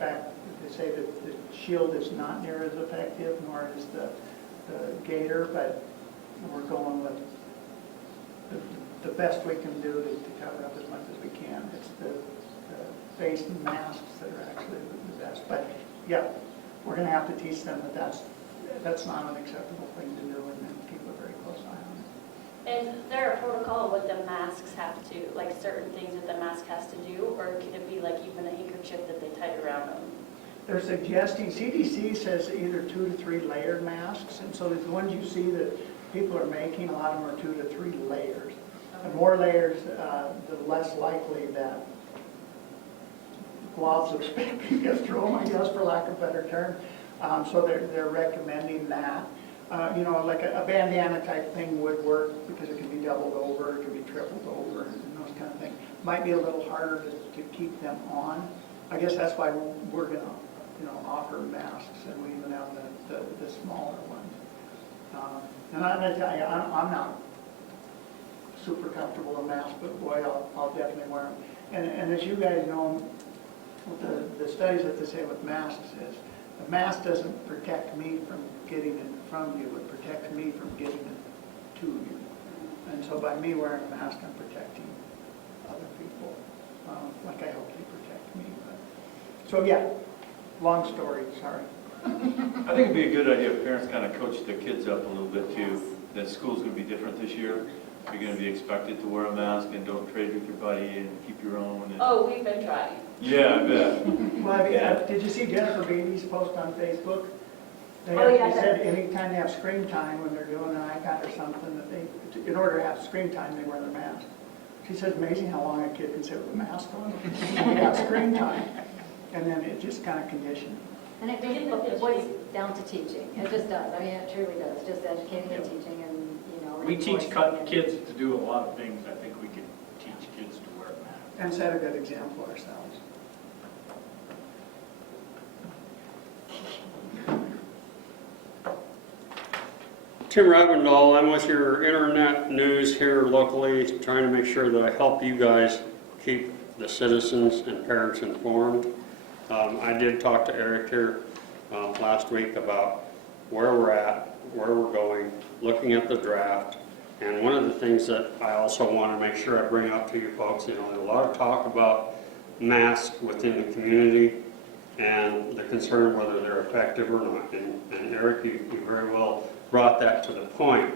fact, they say that the shield is not near as effective, nor is the gaiter, but we're going with the best we can do to cover up as much as we can. It's the face masks that are actually the best. But yeah, we're going to have to teach them that that's not an acceptable thing to do, and keep a very close eye on it. Is there a protocol what the masks have to, like certain things that the mask has to do, or could it be like even a handkerchief that they tied around them? They're suggesting, CDC says either 2 to 3 layered masks, and so the ones you see that people are making, a lot of them are 2 to 3 layers. The more layers, the less likely that globs of spit can get through them, I guess, for lack of a better term. So they're recommending that. You know, like a bandana type thing would work because it can be doubled over, it can be tripled over, and those kind of things. Might be a little harder to keep them on. I guess that's why we're going to, you know, offer masks, and we even have the smaller ones. And I'm going to tell you, I'm not super comfortable in masks, but boy, I'll definitely wear them. And as you guys know, the studies that they say with masks is, the mask doesn't protect me from getting it from you, it protects me from getting it to you. And so by me wearing a mask, I'm protecting other people, like I hope they protect me. But, so yeah, long story, sorry. I think it'd be a good idea if parents kind of coach their kids up a little bit too, that school's going to be different this year. You're going to be expected to wear a mask and don't trade with your buddy and keep your own. And Oh, we've been trying. yeah, I bet. Well, did you see Jennifer Beatty's post on Facebook? They Oh, yeah, actually said anytime they have screen time when they're doing an iPad or something, that they, in order to have screen time, they wear their mask. She says, amazing how long a kid can sit with a mask on when they have screen time. And then it just kind of conditioned. And it boils down to teaching. It just does. I mean, it truly does. Just educating and teaching and, you know. We teach reinforcing it. kids to do a lot of things. I think we could teach kids to wear masks. And set a good example ourselves. Tim Ravendall, I'm with your internet news here locally, trying to make sure that I help you guys keep the citizens and parents informed. I did talk to Eric here last week about where we're at, where we're going, looking at the draft. And one of the things that I also want to make sure I bring up to you folks, you know, there's a lot of talk about masks within the community and the concern whether they're effective or not. And Eric, you very well brought that to the point.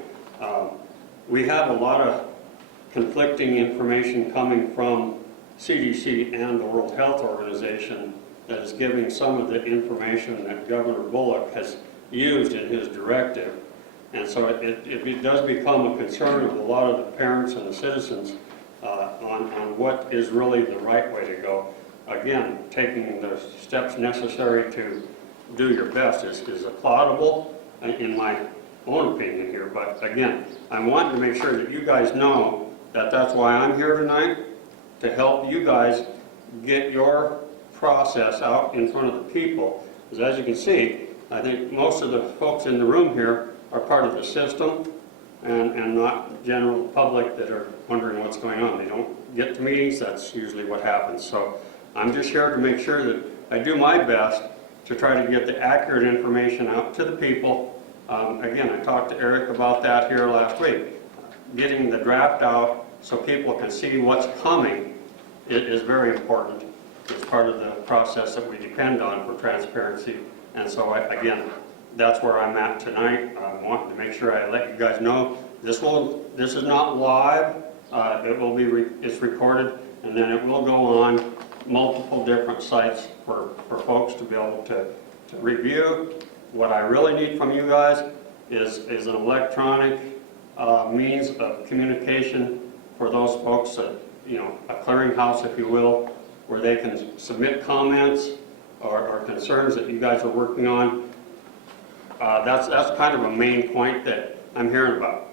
We have a lot of conflicting information coming from CDC and the World Health Organization that is giving some of the information that Governor Bullock has used in his directive. And so it does become a concern of a lot of the parents and the citizens on what is really the right way to go. Again, taking the steps necessary to do your best is applaudable in my own opinion here. But again, I'm wanting to make sure that you guys know that that's why I'm here tonight, to help you guys get your process out in front of the people. Because as you can see, I think most of the folks in the room here are part of the system and not general public that are wondering what's going on. They don't get to meetings, that's usually what happens. So I'm just here to make sure that I do my best to try to get the accurate information out to the people. Again, I talked to Eric about that here last week. Getting the draft out so people can see what's coming is very important. It's part of the process that we depend on for transparency. And so, again, that's where I'm at tonight. I want to make sure I let you guys know this is not live. It's recorded, and then it will go on multiple different sites for folks to be able to review. What I really need from you guys is an electronic means of communication for those folks that, you know, a clearinghouse, if you will, where they can submit comments or concerns that you guys are working on. That's kind of a main point that I'm hearing about.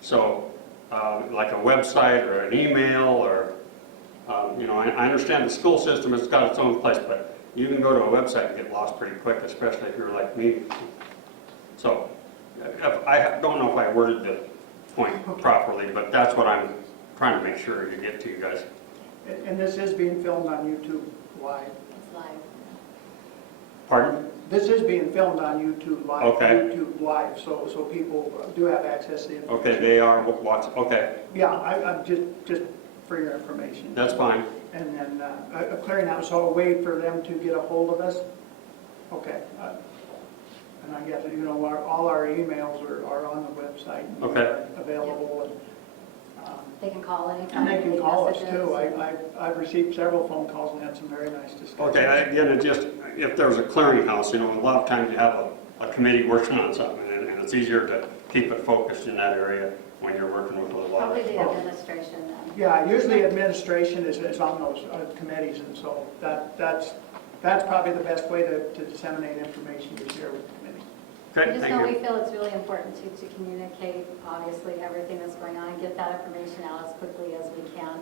So, like a website or an email or, you know, I understand the school system has got its own place, but you can go to a website and get lost pretty quick, especially if you're like me. So, I don't know if I worded the point properly, but that's what I'm trying to make sure to get to you guys. And this is being filmed on YouTube live. It's live. Pardon? This is being filmed on YouTube Live. Okay. YouTube Live, so people do have access to the information. Okay, they are watching, okay, Yeah, I'm just for your information. that's fine. And then a clearinghouse, so a way for them to get a hold of us? Okay. And I guess, all our emails are on the website. And Okay. are available, and They can call anytime. they can leave call us messages. too. I've received several phone calls and had some very nice discussions. Okay, again, it just, if there's a clearinghouse, a lot of times you have a committee working on something, and it's easier to keep it focused in that area when you're working with a lot Probably of. the administration then. Yeah, usually administration is on those committees, and so that's probably the best way to disseminate information, to share with the committee. We Okay, just thank know we you. feel it's really important to communicate, obviously, everything that's going on and get that information out as quickly as we can.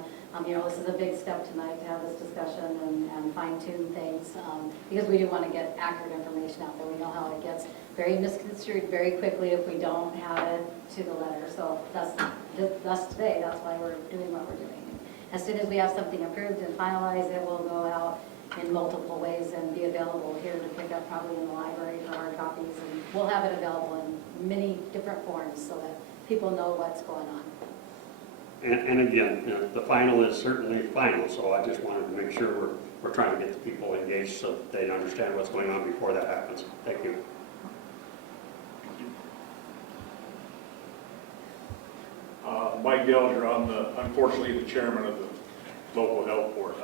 This is a big step tonight to have this discussion and fine tune things, because we do want to get accurate information out there. We know how it gets very misconstrued very quickly if we don't have it to the letter. So thus today, that's why we're doing what we're doing. As soon as we have something approved and finalized, it will go out in multiple ways and be available here to pick up, probably in the library for hard copies. And we'll have it available in many different forms so that people know what's going on. And again, the final is certainly final, so I just wanted to make sure we're trying to get the people engaged so that they understand what's going on before that happens. Thank you. Mike Delger, I'm unfortunately the chairman of the local health board.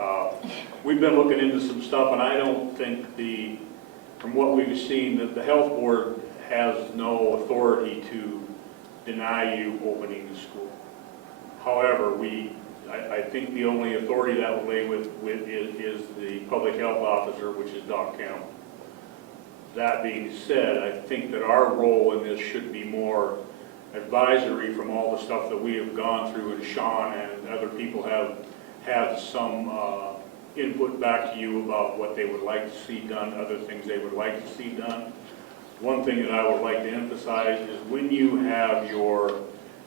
We've been looking into some stuff, and I don't think from what we've seen, that the health board has no authority to deny you opening the school. However, I think the only authority that will lay with is the public health officer, which is Doc Campbell. That being said, I think that our role in this should be more advisory from all the stuff that we have gone through, and Sean and other people have had some input back to you about what they would like to see done, other things they would like to see done. One thing that I would like to emphasize is when you have your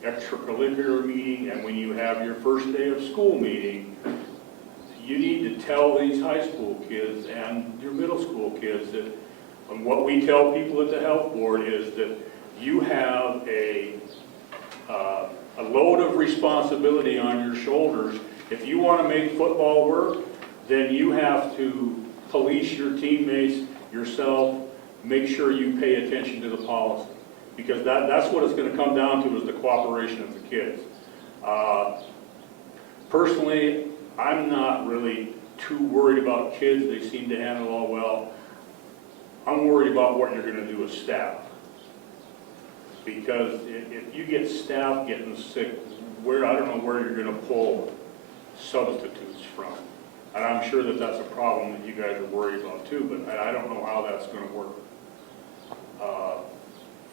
extracurricular meeting and when you have your first day of school meeting, you need to tell these high school kids and your middle school kids that, and what we tell people at the health board is that you have a load of responsibility on your shoulders. If you want to make football work, then you have to police your teammates, yourself, make sure you pay attention to the policy. Because that's what it's going to come down to, is the cooperation of the kids. Personally, I'm not really too worried about kids. They seem to handle it all well. I'm worried about what you're going to do with staff. Because if you get staff getting sick, I don't know where you're going to pull substitutes from. And I'm sure that that's a problem that you guys are worried about too, but I don't know how that's going to work.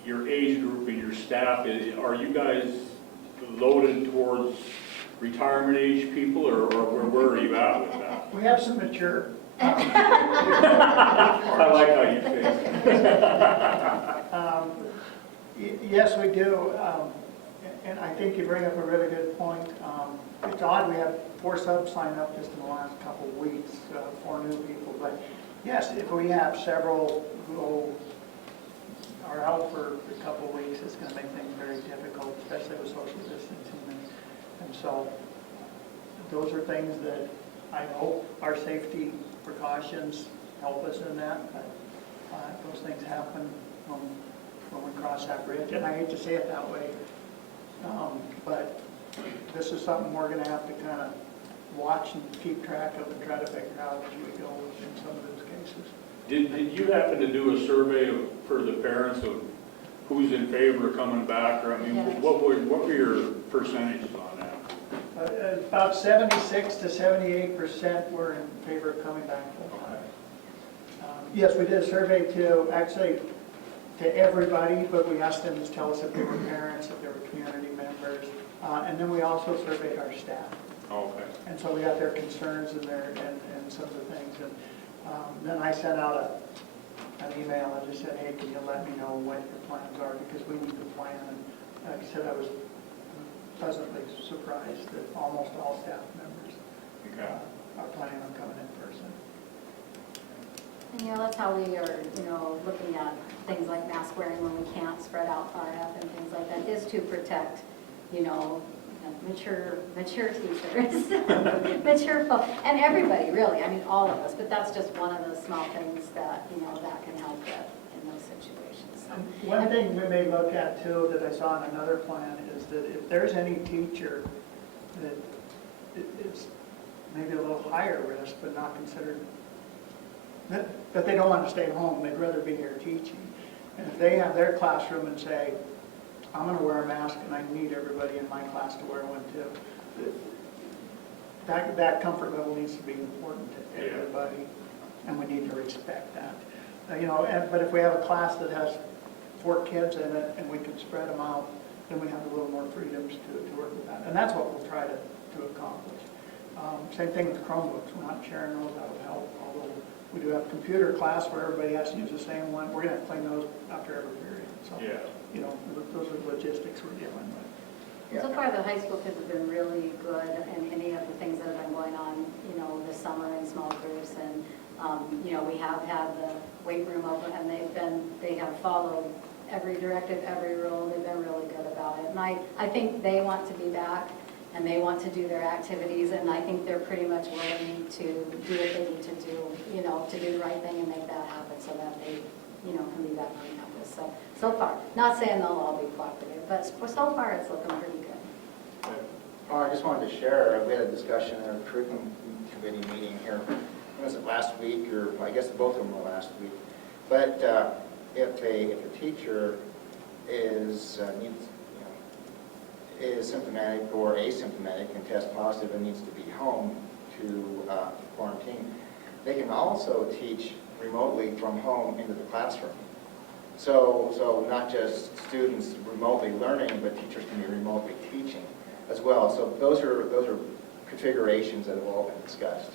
Your age group and your staff, are you guys loaded towards retirement age people, or where are you at with that? We have some mature. I like how you think. Yes, we do. And I think you bring up a really good point. It's odd, we have 4 subs sign up just in the last couple of weeks, 4 new people. But yes, if we have several who are out for a couple of weeks, it's going to make things very difficult, especially with social distancing. And so those are things that I hope our safety precautions help us in that. But those things happen when we cross that bridge. And I hate to say it that way, but this is something we're going to have to kind of watch and keep track of and try to figure out as we go in some of those cases. Did you happen to do a survey for the parents of who's in favor of coming back? Or I mean, Yes. what were your percentages on that? About 76 to 78% were in favor of coming back full time. Yes, we did a survey to everybody, but we asked them to tell us if they were parents, if they were community members, and then we also surveyed our staff. Okay. And so we got their concerns and some of the things. And then I sent out an email and just said, hey, can you let me know what your plans are, because we need to plan. And like I said, I was pleasantly surprised that almost all staff members are planning on coming in person. And, that's how we are, looking at things like mask wearing when we can't spread out far enough and things like that, is to protect, mature teachers, and everybody, really, I mean, all of us, but that's just one of those small things that, that can help with in those situations. So, One thing we may look at too, that I saw in another plan, is that if there's any teacher that is maybe a little higher risk, but not considered, that they don't want to stay home, they'd rather be here teaching. And if they have their classroom and say, I'm going to wear a mask and I need everybody in my class to wear one too, that comfort level needs to be important to everybody, and we need to respect that. But if we have a class that has 4 kids in it and we can spread them out, then we have a little more freedoms to work with that. And that's what we'll try to accomplish. Same thing with Chromebooks. We're not sharing those, that would help. Although we do have a computer class where everybody has to use the same one. We're going to clean those after every period. So, those are the logistics we're dealing with. So far, the high school kids have been really good in any of the things that have been going on, this summer in small groups. And, we have had the weight room open, and they have followed every directive, every rule. They've been really good about it. And I think they want to be back, and they want to do their activities, and I think they're pretty much willing to do what they need to do, to do the right thing and make that happen so that they, can be back on campus. So far, not saying they'll all be cooperative, but so far it's looking pretty good. Well, I just wanted to share, we had a discussion in our curriculum committee meeting here, was it last week, or I guess both of them were last week. But if a teacher is symptomatic or asymptomatic and tests positive and needs to be home to quarantine, they can also teach remotely from home into the classroom. So not just students remotely learning, but teachers can be remotely teaching as well. So those are configurations that have all been discussed.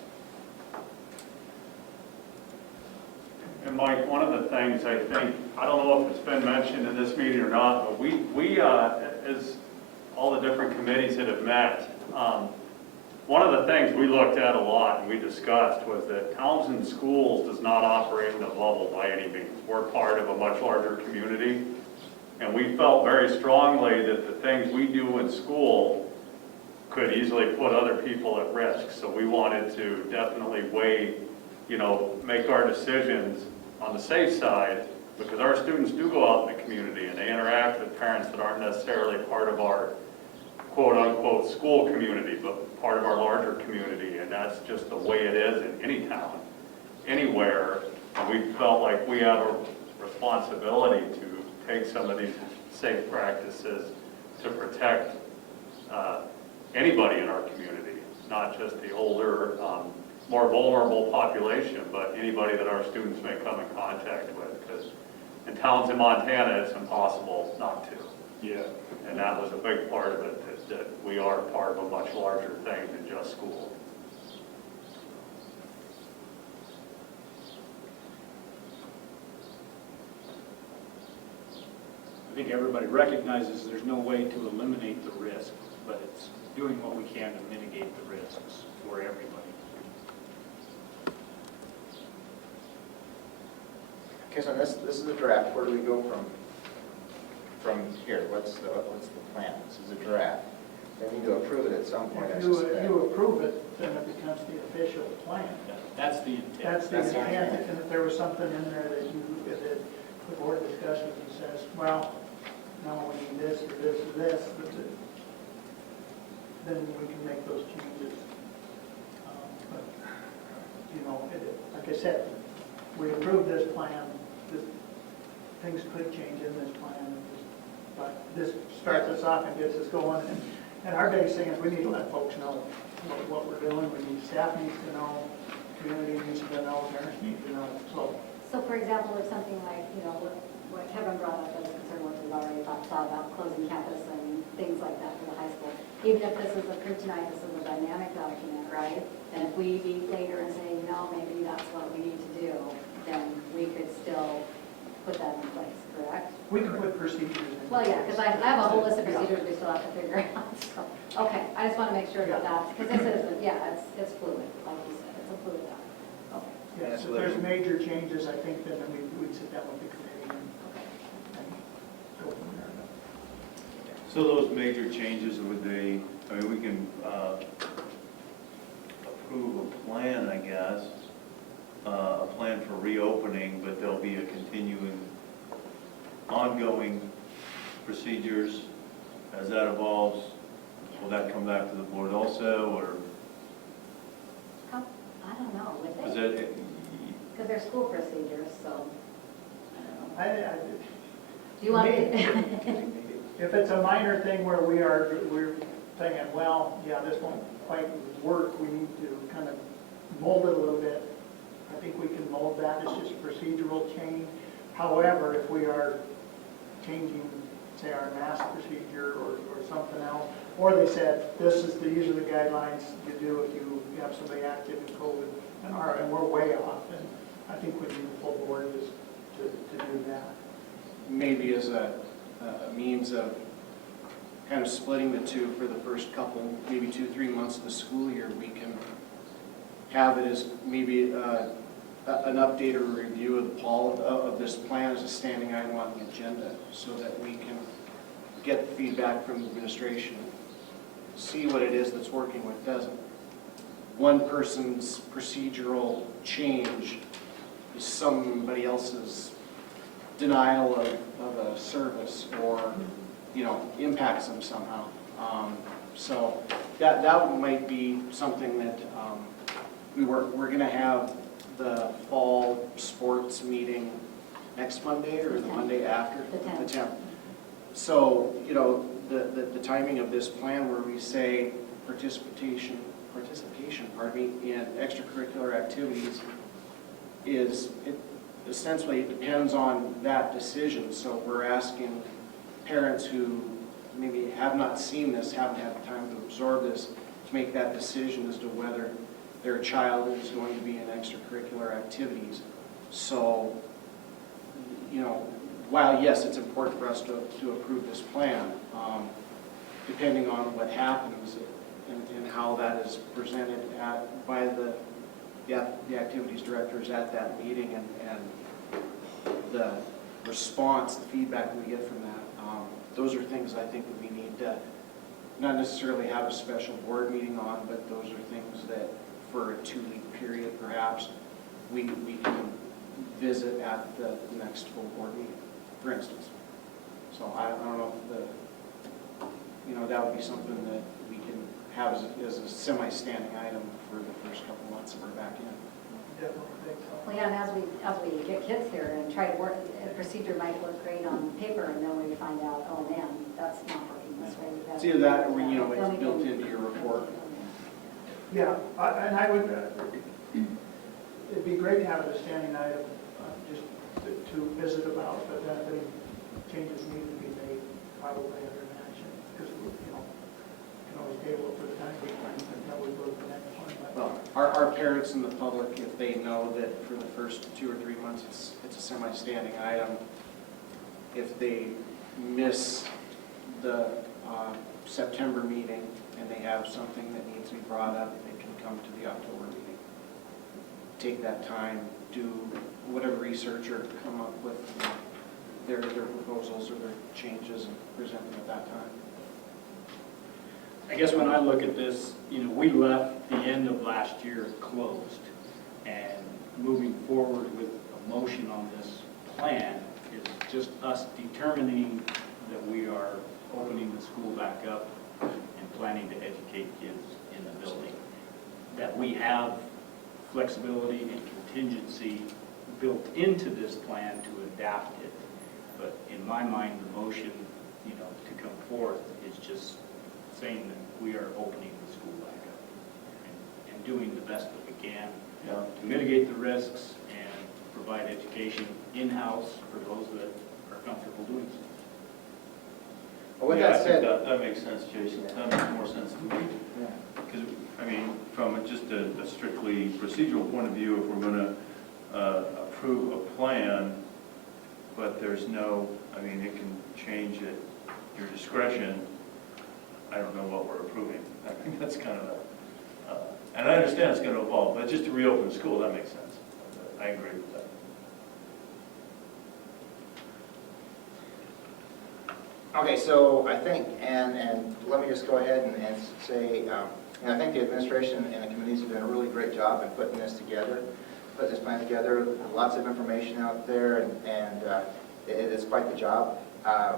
And Mike, one of the things I think, I don't know if it's been mentioned in this meeting or not, but we as all the different committees that have met, one of the things we looked at a lot and we discussed was that Townsend Schools does not operate in a bubble by any means. We're part of a much larger community, and we felt very strongly that the things we do in school could easily put other people at risk. So we wanted to definitely weigh, make our decisions on the safe side, because our students do go out in the community and they interact with parents that aren't necessarily part of our quote-unquote school community, but part of our larger community, and that's just the way it is in any town, anywhere. And we felt like we have a responsibility to take some of these safe practices to protect anybody in our community, not just the older, more vulnerable population, but anybody that our students may come in contact with. Because in towns in Montana, it's impossible not to. Yeah. And that was a big part of it, that we are part of a much larger thing than just school. I think everybody recognizes there's no way to eliminate the risk, but it's doing what we can to mitigate the risks for everybody. Okay, so this is a draft. Where do we go from here? What's the plan? This is a draft. They need to approve it at some point. If you approve it, then it becomes the official plan. That's the intent. That's the intent. And if there was something in there that the board discusses and says, well, no, we need this or this or this, then we can make those changes. But, like I said, we approved this plan. Things could change in this plan. But this starts us off and gets us going. And our biggest thing is we need to let folks know what we're doing. Staff needs to know, community needs to know, parents need to know. So for example, if something like, what Kevin brought up as a concern, which we've already talked about closing campus and things like that for the high school, even if this is approved tonight, this is a dynamic document, right? And if we meet later and say, maybe that's what we need to do, then we could still put that in place, correct? We can put procedures in. Well, yeah, because I have a whole list of procedures we still have to figure out. So, okay, I just want to make sure that that's, because this isn't, it's fluid, like you said, it's a fluid document. Okay. Yes, if there's major changes, I think then we'd sit down with the committee and go from there. So those major changes, would they, I mean, we can approve a plan, I guess, a plan for reopening, but there'll be a continuing, ongoing procedures as that evolves. Will that come back to the board also, or I don't know, would is they? it? Because they're school procedures, so, I don't know. Do you want to? If it's a minor thing where we're saying, well, yeah, this won't quite work, we need to kind of mold it a little bit, I think we can mold that, it's just a procedural change. However, if we are changing, say, our mask procedure or something else, or they said, this is usually the guidelines you do if you have somebody active in COVID, and we're way off, and I think we need the full board to do that. Maybe as a means of kind of splitting the two for the first couple, maybe 2-3 months of the school year, we can have it as maybe an update or review of this plan as a standing item on the agenda, so that we can get feedback from the administration, see what it is that's working, what doesn't. One person's procedural change is somebody else's denial of a service, or, impacts them somehow. So that might be something that we're going to have the fall sports meeting next Monday or the Monday after? The 10th. So, the timing of this plan where we say participation, in extracurricular activities essentially it depends on that decision. So we're asking parents who maybe have not seen this, haven't had time to absorb this, to make that decision as to whether their child is going to be in extracurricular activities. So, while yes, it's important for us to approve this plan, depending on what happens and how that is presented by the activities directors at that meeting, and the response, the feedback we get from that, those are things I think that we need to not necessarily have a special board meeting on, but those are things that for a 2-week period perhaps we can visit at the next full board meeting, for instance. So I don't know if that would be something that we can have as a semi-standing item for the first couple months that we're back in. Definitely think so. Well, yeah, and as we get kids here and try to work, a procedure might look great on paper, and then we find out, oh man, that's not working this way. It's either that or it's built into your report. Yeah, and I would, it'd be great to have it a standing item, just to visit about, but then if any changes need to be made, probably under action, because we, can always table it for the time being, until we go to the next one. But Well, our parents and the public, if they know that for the first 2 or 3 months it's a semi-standing item, if they miss the September meeting and they have something that needs to be brought up, they can come to the October meeting. Take that time, do whatever research or come up with their proposals or their changes and present them at that time. I guess when I look at this, we left the end of last year closed, and moving forward with a motion on this plan is just us determining that we are opening the school back up and planning to educate kids in the building. That we have flexibility and contingency built into this plan to adapt it. But in my mind, the motion, to come forth is just saying that we are opening the school back up and doing the best that we can to mitigate the risks and provide education in-house for those that are comfortable doing so. Well, with Yeah, that I think said, that makes sense, Jason. That makes more sense to me. Because, from just a strictly procedural point of view, if we're going to approve a plan, but there's no, it can change at your discretion, I don't know what we're approving. I think that's kind of and I understand it's going to evolve, but just to reopen the school, that makes sense. I agree with that. Okay, so I think, and let me just go ahead and say, and I think the administration and the committees have done a really great job in putting this together, putting this plan together. Lots of information out there, and it is quite the job.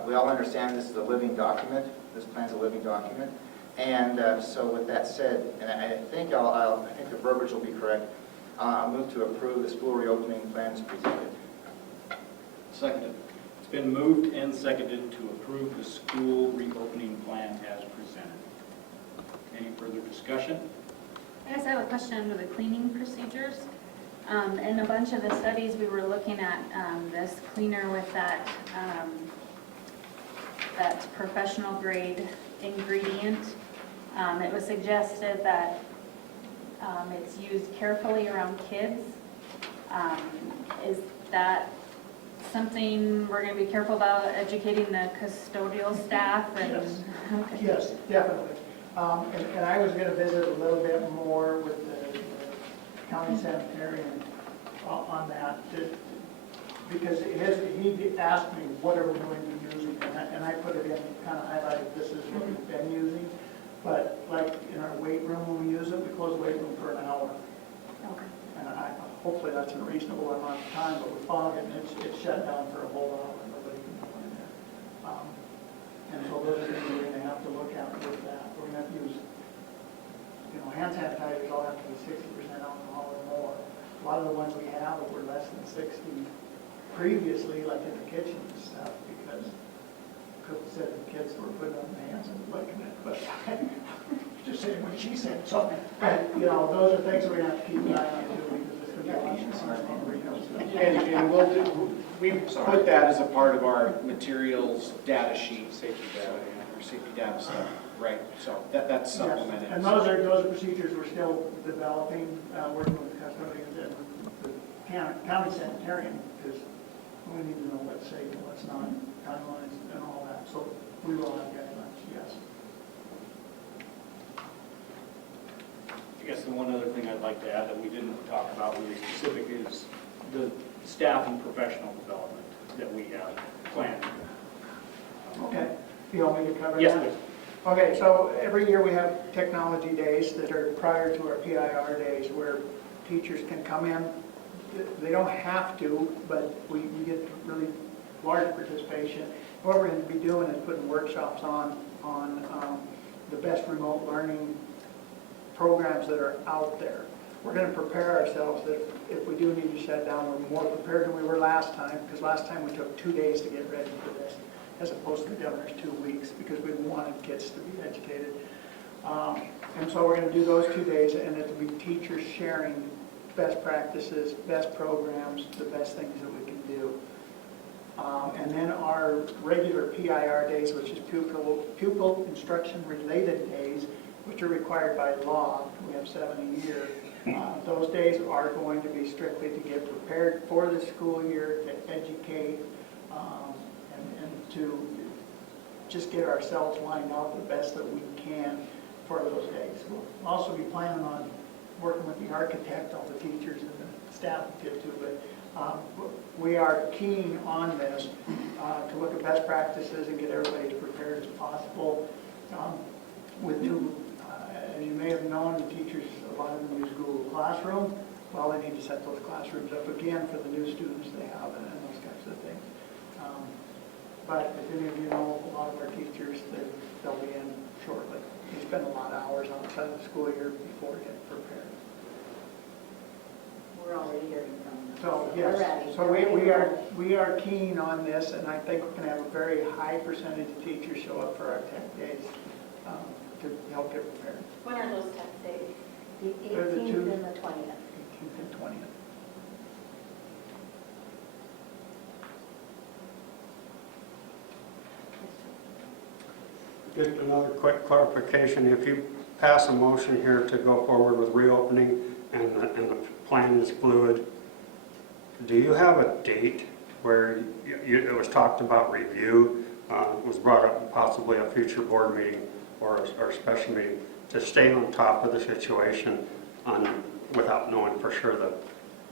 We all understand this is a living document. This plan's a living document. And so with that said, and I think I think the verbiage will be correct, I'll move to approve the school reopening plans presented. Seconded. It's been moved and seconded to approve the school reopening plan as presented. Any further discussion? I guess I have a question with the cleaning procedures. In a bunch of the studies, we were looking at this cleaner with that professional grade ingredient. It was suggested that it's used carefully around kids. Is that something we're going to be careful about educating the custodial staff? And, Yes. okay. Yes, definitely. And I was going to visit a little bit more with the county sanitarian on that, because he asked me, what are we going to be using? And I put it in, kind of highlighted, this is what we've been using. But like in our weight room, when we use it, we close the weight room for an hour. Okay. And hopefully that's a reasonable amount of time, but we found it, and it's shut down for a whole hour, nobody can go in there. And so those are things we're going to have to look at with that. We're going to have to use, hand sanitizers all have to be 60% alcohol or more. A lot of the ones we have were less than 60 previously, like in the kitchen and stuff, because cook said the kids were putting on their hands and licking it, but just saying what she said. So, those are things we're going to have to keep an eye on too, because it's going to be a lot of And we'll do, we put that as a part of our materials data sheet, safety data, or safety data stuff, right? So that's supplemented. Yes. And those are procedures we're still developing, working with custodians and the county sanitarian, because we need to know what's safe and what's not, guidelines and all that. So we will have guidelines, yes. I guess the one other thing I'd like to add that we didn't talk about really specific is the staff and professional development that we have planned. Okay. You want me to cover that? Yes, please. Okay, so every year we have technology days that are prior to our PIR days where teachers can come in. They don't have to, but we get really large participation. What we're going to be doing is putting workshops on the best remote learning programs that are out there. We're going to prepare ourselves that if we do need to shut down, we're more prepared than we were last time, because last time we took 2 days to get ready for this, as opposed to the governor's 2 weeks, because we wanted kids to be educated. And so we're going to do those 2 days, and it'll be teachers sharing best practices, best programs, the best things that we can do. And then our regular PIR days, which is pupil instruction related days, which are required by law. We have 7 a year. Those days are going to be strictly to get prepared for the school year, to educate, and to just get ourselves lined up the best that we can for those days. We'll also be planning on working with the architect, all the teachers and the staff get to, but we are keen on this to look at best practices and get everybody as prepared as possible. With new, as you may have known, the teachers, a lot of them use Google Classroom. Well, they need to set those classrooms up again for the new students they have and those kinds of things. But if any of you know, a lot of our teachers, they'll be in shortly. They spend a lot of hours outside of the school year before getting prepared. We're already hearing from them. So, We're yes, ready. so we are keen on this, and I think we're going to have a very high percentage of teachers show up for our tech days to help get prepared. When are those test days? The They're the 18th two- and the 20th. 18th and 20th. Just another quick clarification, if you pass a motion here to go forward with reopening and the plan is fluid, do you have a date where it was talked about review, was brought up in possibly a future board meeting or a special meeting, to stay on top of the situation without knowing for sure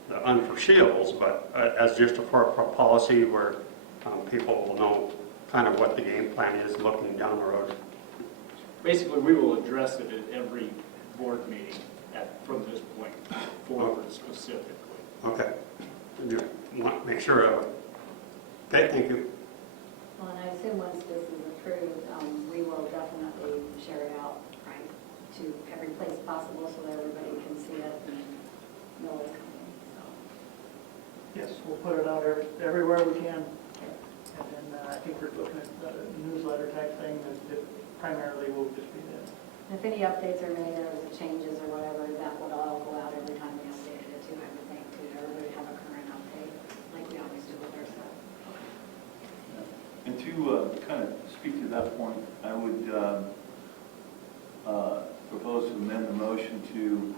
the unforeseeables, but as just a policy where people will know kind of what the game plan is looking down the road. Basically, we will address it at every board meeting from this point forward specifically. Okay. Just want to make sure of it. Okay, thank you. Well, and I assume once this is approved, we will definitely share it out, right, to every place possible so that everybody can see it and know what's coming, so. Yes, we'll put it out everywhere we can. And then I think we're looking at the newsletter type thing that primarily will just be the. If any updates are made or changes or whatever, that will all go out every time we update it too, I would think, to everybody have a current update, like we always do with our stuff. And to kind of speak to that point, I would propose to amend the motion to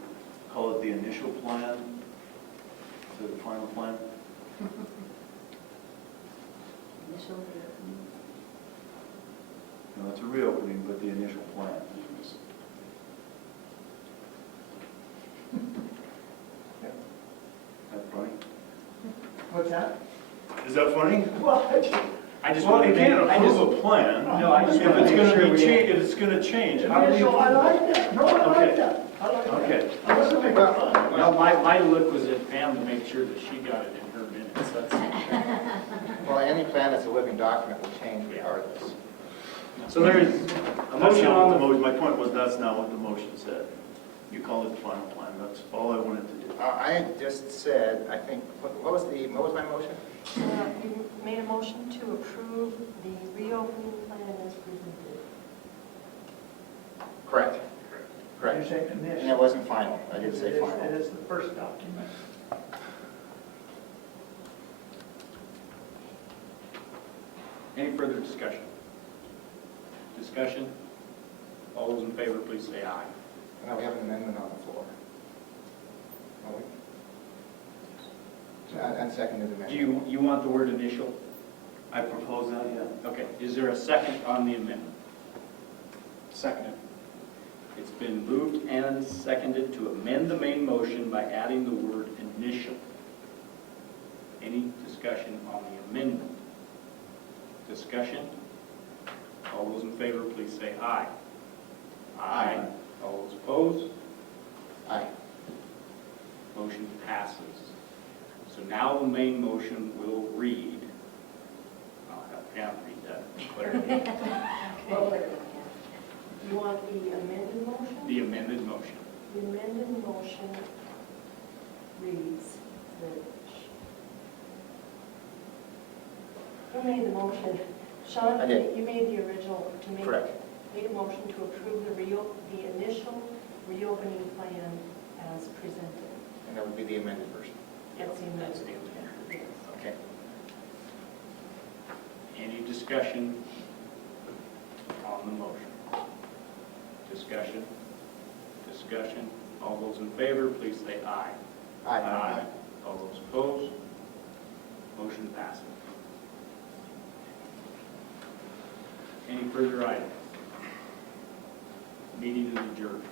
call it the initial plan, instead of the final plan. Initial reopening. No, it's a reopening, but the initial plan. That's funny. What's that? Is that funny? Well, I just Well, want you to can't make, approve a plan. No, I just If want it's to make going sure to we be have- changed, if it's going to change, how do we? so I like that. No, I like Okay. that. I like that. Okay. I wasn't making fun. well, my look was at Pam to make sure that she got it in her minutes. That's, Well, any plan that's a living document will change regardless. so there is a That's motion not on what the the motion, my point was, that's not what the motion said. You call it the final plan, that's all I wanted to do. I just said, I think, what was my motion? You made a motion to approve the reopening plan as presented. Correct. You Correct. say And initial. it wasn't final. I didn't It say is- final. It is the first document. Any further discussion? Discussion? All those in favor, please say aye. Now we have an amendment on the floor. Oh, wait. Unseconded amendment. Do you want the word initial? I propose that, yeah. Okay, is there a second on the amendment? Seconded. It's been moved and seconded to amend the main motion by adding the word initial. Any discussion on the amendment? Discussion? All those in favor, please say aye. Aye. All those opposed? Aye. Motion passes. So now the main motion will read, I'll have Pam read that clearly, You want the amended motion? the amended motion. The amended motion reads, who made the motion? Sean, I did. you made the original, Correct. made a motion to approve the initial reopening plan as presented. And that would be the amended version. That's the That's amended. the amendment. Yes. Okay. Any discussion on the motion? Discussion? Discussion? All those in favor, please say aye. Aye. All those opposed? Motion passes. Any further items? Meeting is adjourned.